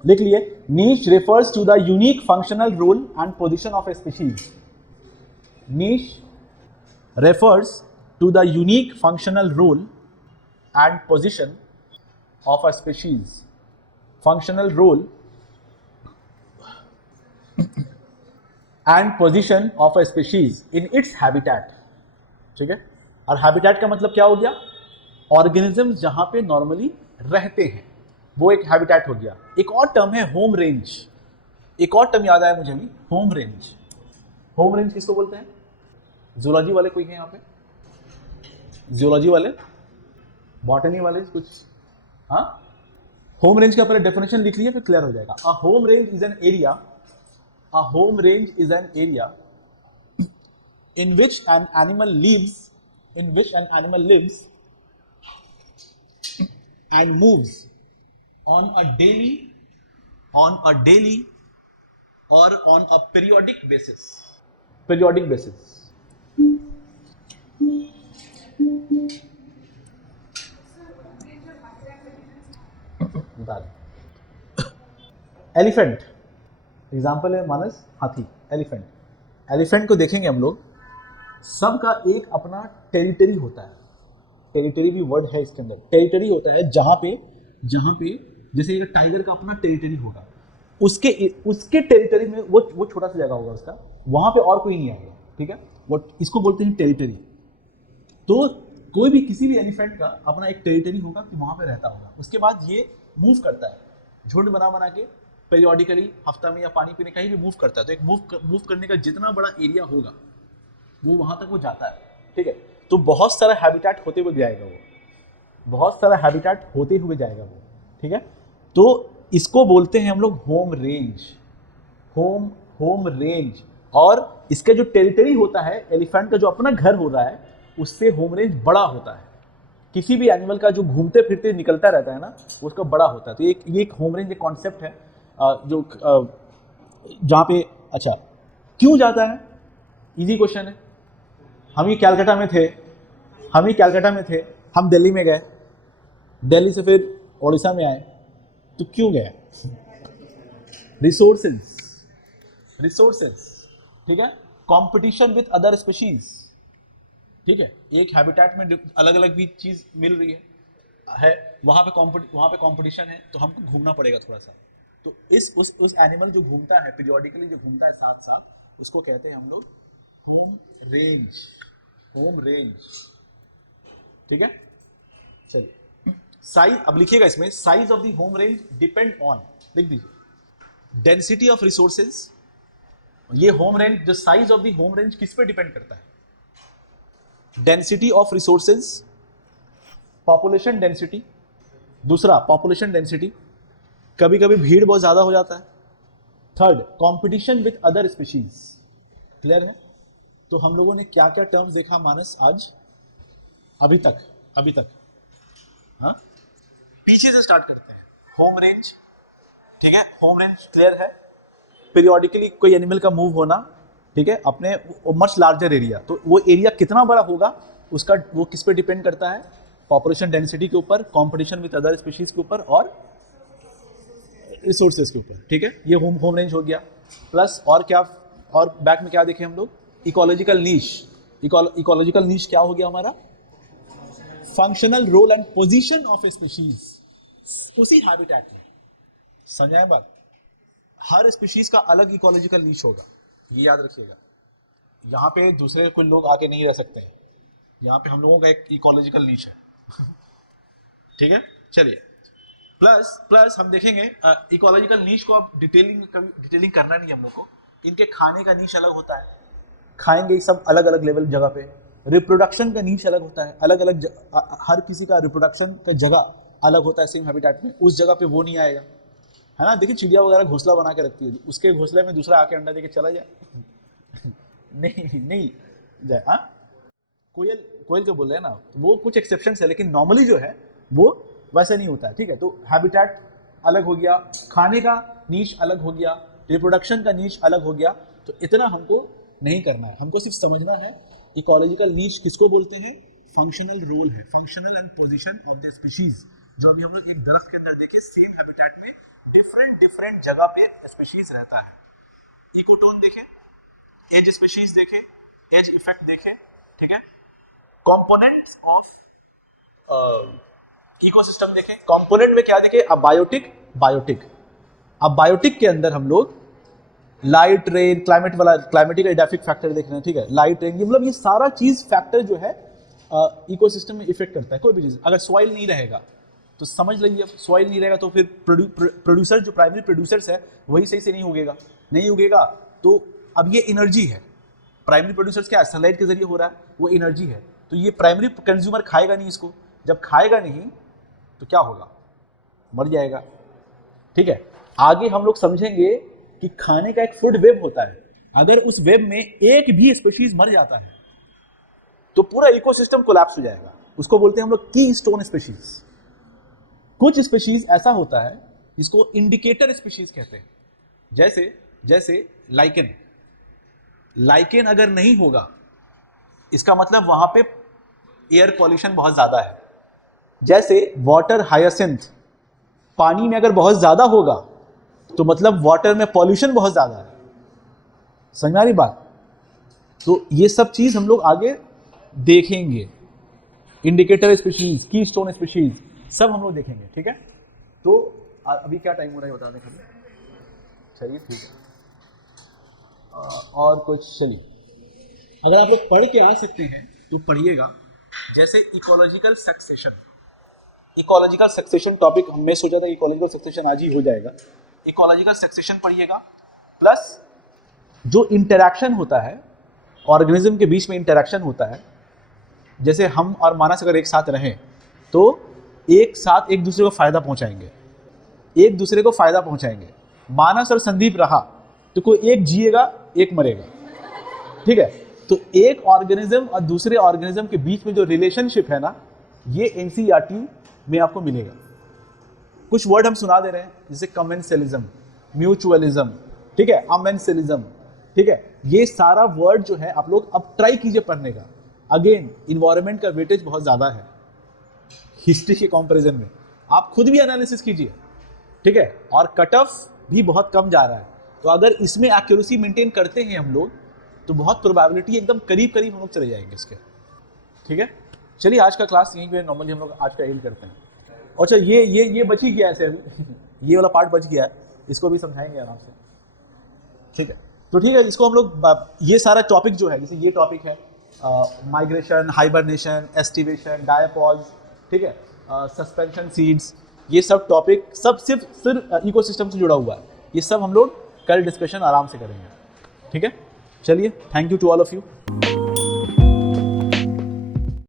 लिख लिए। Niche refers to the unique functional role and position of a species. Niche refers to the unique functional role and position of a species. functional role and position of a species in its habitat. ठीक है, और habitat का मतलब क्या हो गया, organism जहां पे नॉर्मली रहते हैं, वो एक हैबिटेट हो गया। एक और टर्म है होम रेंज, एक और टर्म याद आया मुझे भी, होम रेंज। होम रेंज किसको बोलते हैं? जूलॉजी वाले कोई है यहाँ पे? जियोलॉजी वाले, बॉटनी वाले कुछ? हाँ, होम रेंज का पहले डेफिनेशन लिख लिया फिर क्लियर हो जाएगा। A home range is an area, a home range is an area in which an animal lives, in which an animal lives and moves on a daily or on a periodic basis. Periodic basis. Elephant example है मानस, हाथी, elephant. Elephant को देखेंगे हम लोग, सबका एक अपना territory होता है। टेरिटरी भी वर्ड है इसके अंदर। टेरिटरी होता है जहां पे जैसे एक टाइगर का अपना टेरिटरी होगा, उसके टेरिटरी में वो छोटा सा जगह होगा उसका, वहां पे और कोई नहीं आएगा। ठीक है, वो इसको बोलते हैं टेरिटरी। तो कोई भी किसी भी एलिफेंट का अपना एक टेरिटरी होगा कि वहां पे रहता होगा। उसके बाद ये मूव करता है, झुंड बना के पेरियोडिकली, हफ्ता में या पानी पीने कहीं भी मूव करता है। तो एक मूव करने का जितना बड़ा एरिया होगा वो वहां तक वो जाता है। ठीक है, तो बहुत सारा हैबिटेट होते हुए जाएगा वो, बहुत सारा हैबिटेट होते हुए जाएगा वो। ठीक है, तो इसको बोलते हैं हम लोग होम रेंज, होम रेंज। और इसका जो टेरिटरी होता है, एलिफेंट का जो अपना घर हो रहा है, उससे होम रेंज बड़ा होता है। किसी भी एनिमल का जो घूमते फिरते निकलता रहता है ना, उसका बड़ा होता है। तो ये एक होम रेंज एक कॉन्सेप्ट है जो जहाँ पे, अच्छा क्यों जाता है, इजी क्वेश्चन है। हम ही कैलकाटा में थे, हम दिल्ली में गए, दिल्ली से फिर उड़ीसा में आए, तो क्यों गए? रिसोर्सेज। ठीक है, कंपटीशन विद अदर स्पीशीज। ठीक है, एक हैबिटेट में अलग अलग भी चीज मिल रही है वहां पे कंपटीशन है, तो हमको घूमना पड़ेगा थोड़ा सा। तो उस एनिमल जो घूमता है, पीरियोडिकली जो घूमता है साथ साथ, उसको कहते हैं हम लोग होम रेंज। ठीक है, चलिए साइज अब लिखिएगा इसमें, size of the home range depend on, लिख दीजिए, डेंसिटी ऑफ रिसोर्सेज। ये होम रेंज, जो size of the home range किस पे डिपेंड करता है? Density of resources, population density. दूसरा पॉपुलेशन डेंसिटी, कभी कभी भीड़ बहुत ज्यादा हो जाता है। Third, competition with other species. Clear है? तो हम लोगों ने क्या क्या टर्म्स देखा मानस आज, अभी तक? हाँ, पीछे से स्टार्ट करते हैं। होम रेंज, ठीक है, होम रेंज क्लियर है। पीरियोडिकली कोई एनिमल का मूव होना, ठीक है, अपने मच लार्जर एरिया। तो वो एरिया कितना बड़ा होगा उसका, वो किस पे डिपेंड करता है? पॉपुलेशन डेंसिटी के ऊपर, कंपटीशन विद अदर स्पीशीज के ऊपर, और रिसोर्सेज के ऊपर। ठीक है, ये होम रेंज हो गया। प्लस और क्या, और बैक में क्या देखे हम लोग? इकोलॉजिकल नीश। इकोलॉजिकल नीश क्या हो गया हमारा? Functional role and position of a species उसी हैबिटेट में। समझाए बात? हर स्पीशीज का अलग इकोलॉजिकल नीश होगा, ये याद रखिएगा। यहाँ पे दूसरे कोई लोग आके नहीं रह सकते हैं, यहाँ पे हम लोगों का एक इकोलॉजिकल नीश है। ठीक है, चलिए प्लस हम देखेंगे इकोलॉजिकल नीश को। अब डिटेलिंग करना नहीं हम लोग को। इनके खाने का नीश अलग होता है, खाएंगे सब अलग अलग लेवल जगह पे। रिप्रोडक्शन का नीश अलग होता है, अलग अलग हर किसी का रिप्रोडक्शन का जगह अलग होता है सेम हैबिटेट में। उस जगह पे वो नहीं आएगा, है ना। देखिए चिड़िया वगैरह घोंसला बना के रखती है, उसके घोंसले में दूसरा आके अंडा देके चला जाए? नहीं जाए। हाँ, कोयल के बोल रहे हैं ना, वो कुछ एक्सेप्शन है, लेकिन नॉर्मली जो है वो वैसे नहीं होता है। ठीक है, तो हैबिटेट अलग हो गया, खाने का नीश अलग हो गया, रिप्रोडक्शन का नीश अलग हो गया। तो इतना हमको नहीं करना है, हमको सिर्फ समझना है इकोलॉजिकल नीश किसको बोलते हैं। फंक्शनल रोल है, functional and position of the species. जो अभी हम लोग एक दरख्त के अंदर देखे, सेम हैबिटेट में डिफरेंट जगह पे स्पीशीज रहता है। इकोटोन देखे, एज स्पीशीज देखे, एज इफेक्ट देखे। ठीक है, कंपोनेंट्स ऑफ इकोसिस्टम देखें। कंपोनेंट में क्या देखें? Abiotic, biotic. अब बायोटिक के अंदर हम लोग लाइट, रेन, क्लाइमेटिक एडाप्टिक फैक्टर देख रहे हैं, ठीक है। लाइट, रेन, मतलब ये सारा चीज फैक्टर जो है इकोसिस्टम में इफेक्ट करता है। कोई भी चीज, अगर सॉइल नहीं रहेगा तो समझ लीजिए, सॉइल नहीं रहेगा तो फिर प्रोड्यूसर, जो प्राइमरी प्रोड्यूसर्स है वही सही से नहीं उगेगा। तो अब ये एनर्जी है, प्राइमरी प्रोड्यूसर्स क्या है, सनलाइट के जरिए हो रहा है, वो एनर्जी है। तो ये प्राइमरी कंज्यूमर खाएगा नहीं इसको, जब खाएगा नहीं तो क्या होगा, मर जाएगा, ठीक है। आगे हम लोग समझेंगे कि खाने का एक फूड वेब होता है, अगर उस वेब में एक भी स्पीशीज मर जाता है तो पूरा इकोसिस्टम कोलैप्स हो जाएगा। उसको बोलते हैं हम लोग की स्टोन स्पीशीज। कुछ स्पीशीज ऐसा होता है जिसको इंडिकेटर स्पीशीज कहते हैं, जैसे लाइकेन अगर नहीं होगा इसका मतलब वहां पे एयर पॉल्यूशन बहुत ज्यादा है। जैसे वाटर हायासिंथ, पानी में अगर बहुत ज्यादा होगा तो मतलब वाटर में पॉल्यूशन बहुत ज्यादा है। समझ में आ रही बात? तो ये सब चीज हम लोग आगे देखेंगे, इंडिकेटर स्पीशीज, की स्टोन स्पीशीज, सब हम लोग देखेंगे, ठीक है। तो अभी क्या टाइम हो रहा है बता दें खाली, चलिए ठीक है। और कुछ, चलिए अगर आप लोग पढ़ के आ सकते हैं तो पढ़िएगा। जैसे इकोलॉजिकल सक्सेशन टॉपिक हमने सोचा था, इकोलॉजिकल सक्सेशन आज ही हो जाएगा। इकोलॉजिकल सक्सेशन पढ़िएगा, प्लस जो इंटरैक्शन होता है ऑर्गेनिज्म के बीच में, इंटरैक्शन होता है, जैसे हम और मानस अगर एक साथ रहें तो एक साथ एक दूसरे को फायदा पहुंचाएंगे, मानस और संदीप रहा तो कोई एक जिएगा एक मरेगा, ठीक है। तो एक ऑर्गेनिज्म और दूसरे ऑर्गेनिज्म के बीच में जो रिलेशनशिप है ना, ये एनसीईआरटी में आपको मिलेगा। कुछ वर्ड हम सुना दे रहे हैं जैसे कमेंसलिज्म, म्यूचुअलिज्म, ठीक है, अमेंसलिज्म, ठीक है। ये सारा वर्ड जो है आप लोग अब ट्राई कीजिए पढ़ने का। अगेन इन्वायरमेंट का वेटेज बहुत ज्यादा है हिस्ट्री के कंपैरिजन में, आप खुद भी एनालिसिस कीजिए, ठीक है। और कट ऑफ भी बहुत कम जा रहा है, तो अगर इसमें एक्यूरेसी मेंटेन करते हैं हम लोग तो बहुत प्रोबेबिलिटी एकदम करीब हम लोग चले जाएंगे इसके, ठीक है। चलिए आज का क्लास यहीं पे नॉर्मली हम लोग आज का एंड करते हैं। अच्छा ये बच ही गया है, ये वाला पार्ट बच गया है, इसको भी समझाएंगे आराम से, ठीक है। तो ठीक है, इसको हम लोग ये सारा टॉपिक जो है, जैसे ये टॉपिक है माइग्रेशन, हाइबरनेशन, एस्टिवेशन, डायपॉज, ठीक है, सस्पेंशन सीड्स, ये सब टॉपिक सब सिर्फ इकोसिस्टम से जुड़ा हुआ है। ये सब हम लोग कल डिस्कशन आराम से करेंगे, ठीक है। चलिए, thank you to all of you.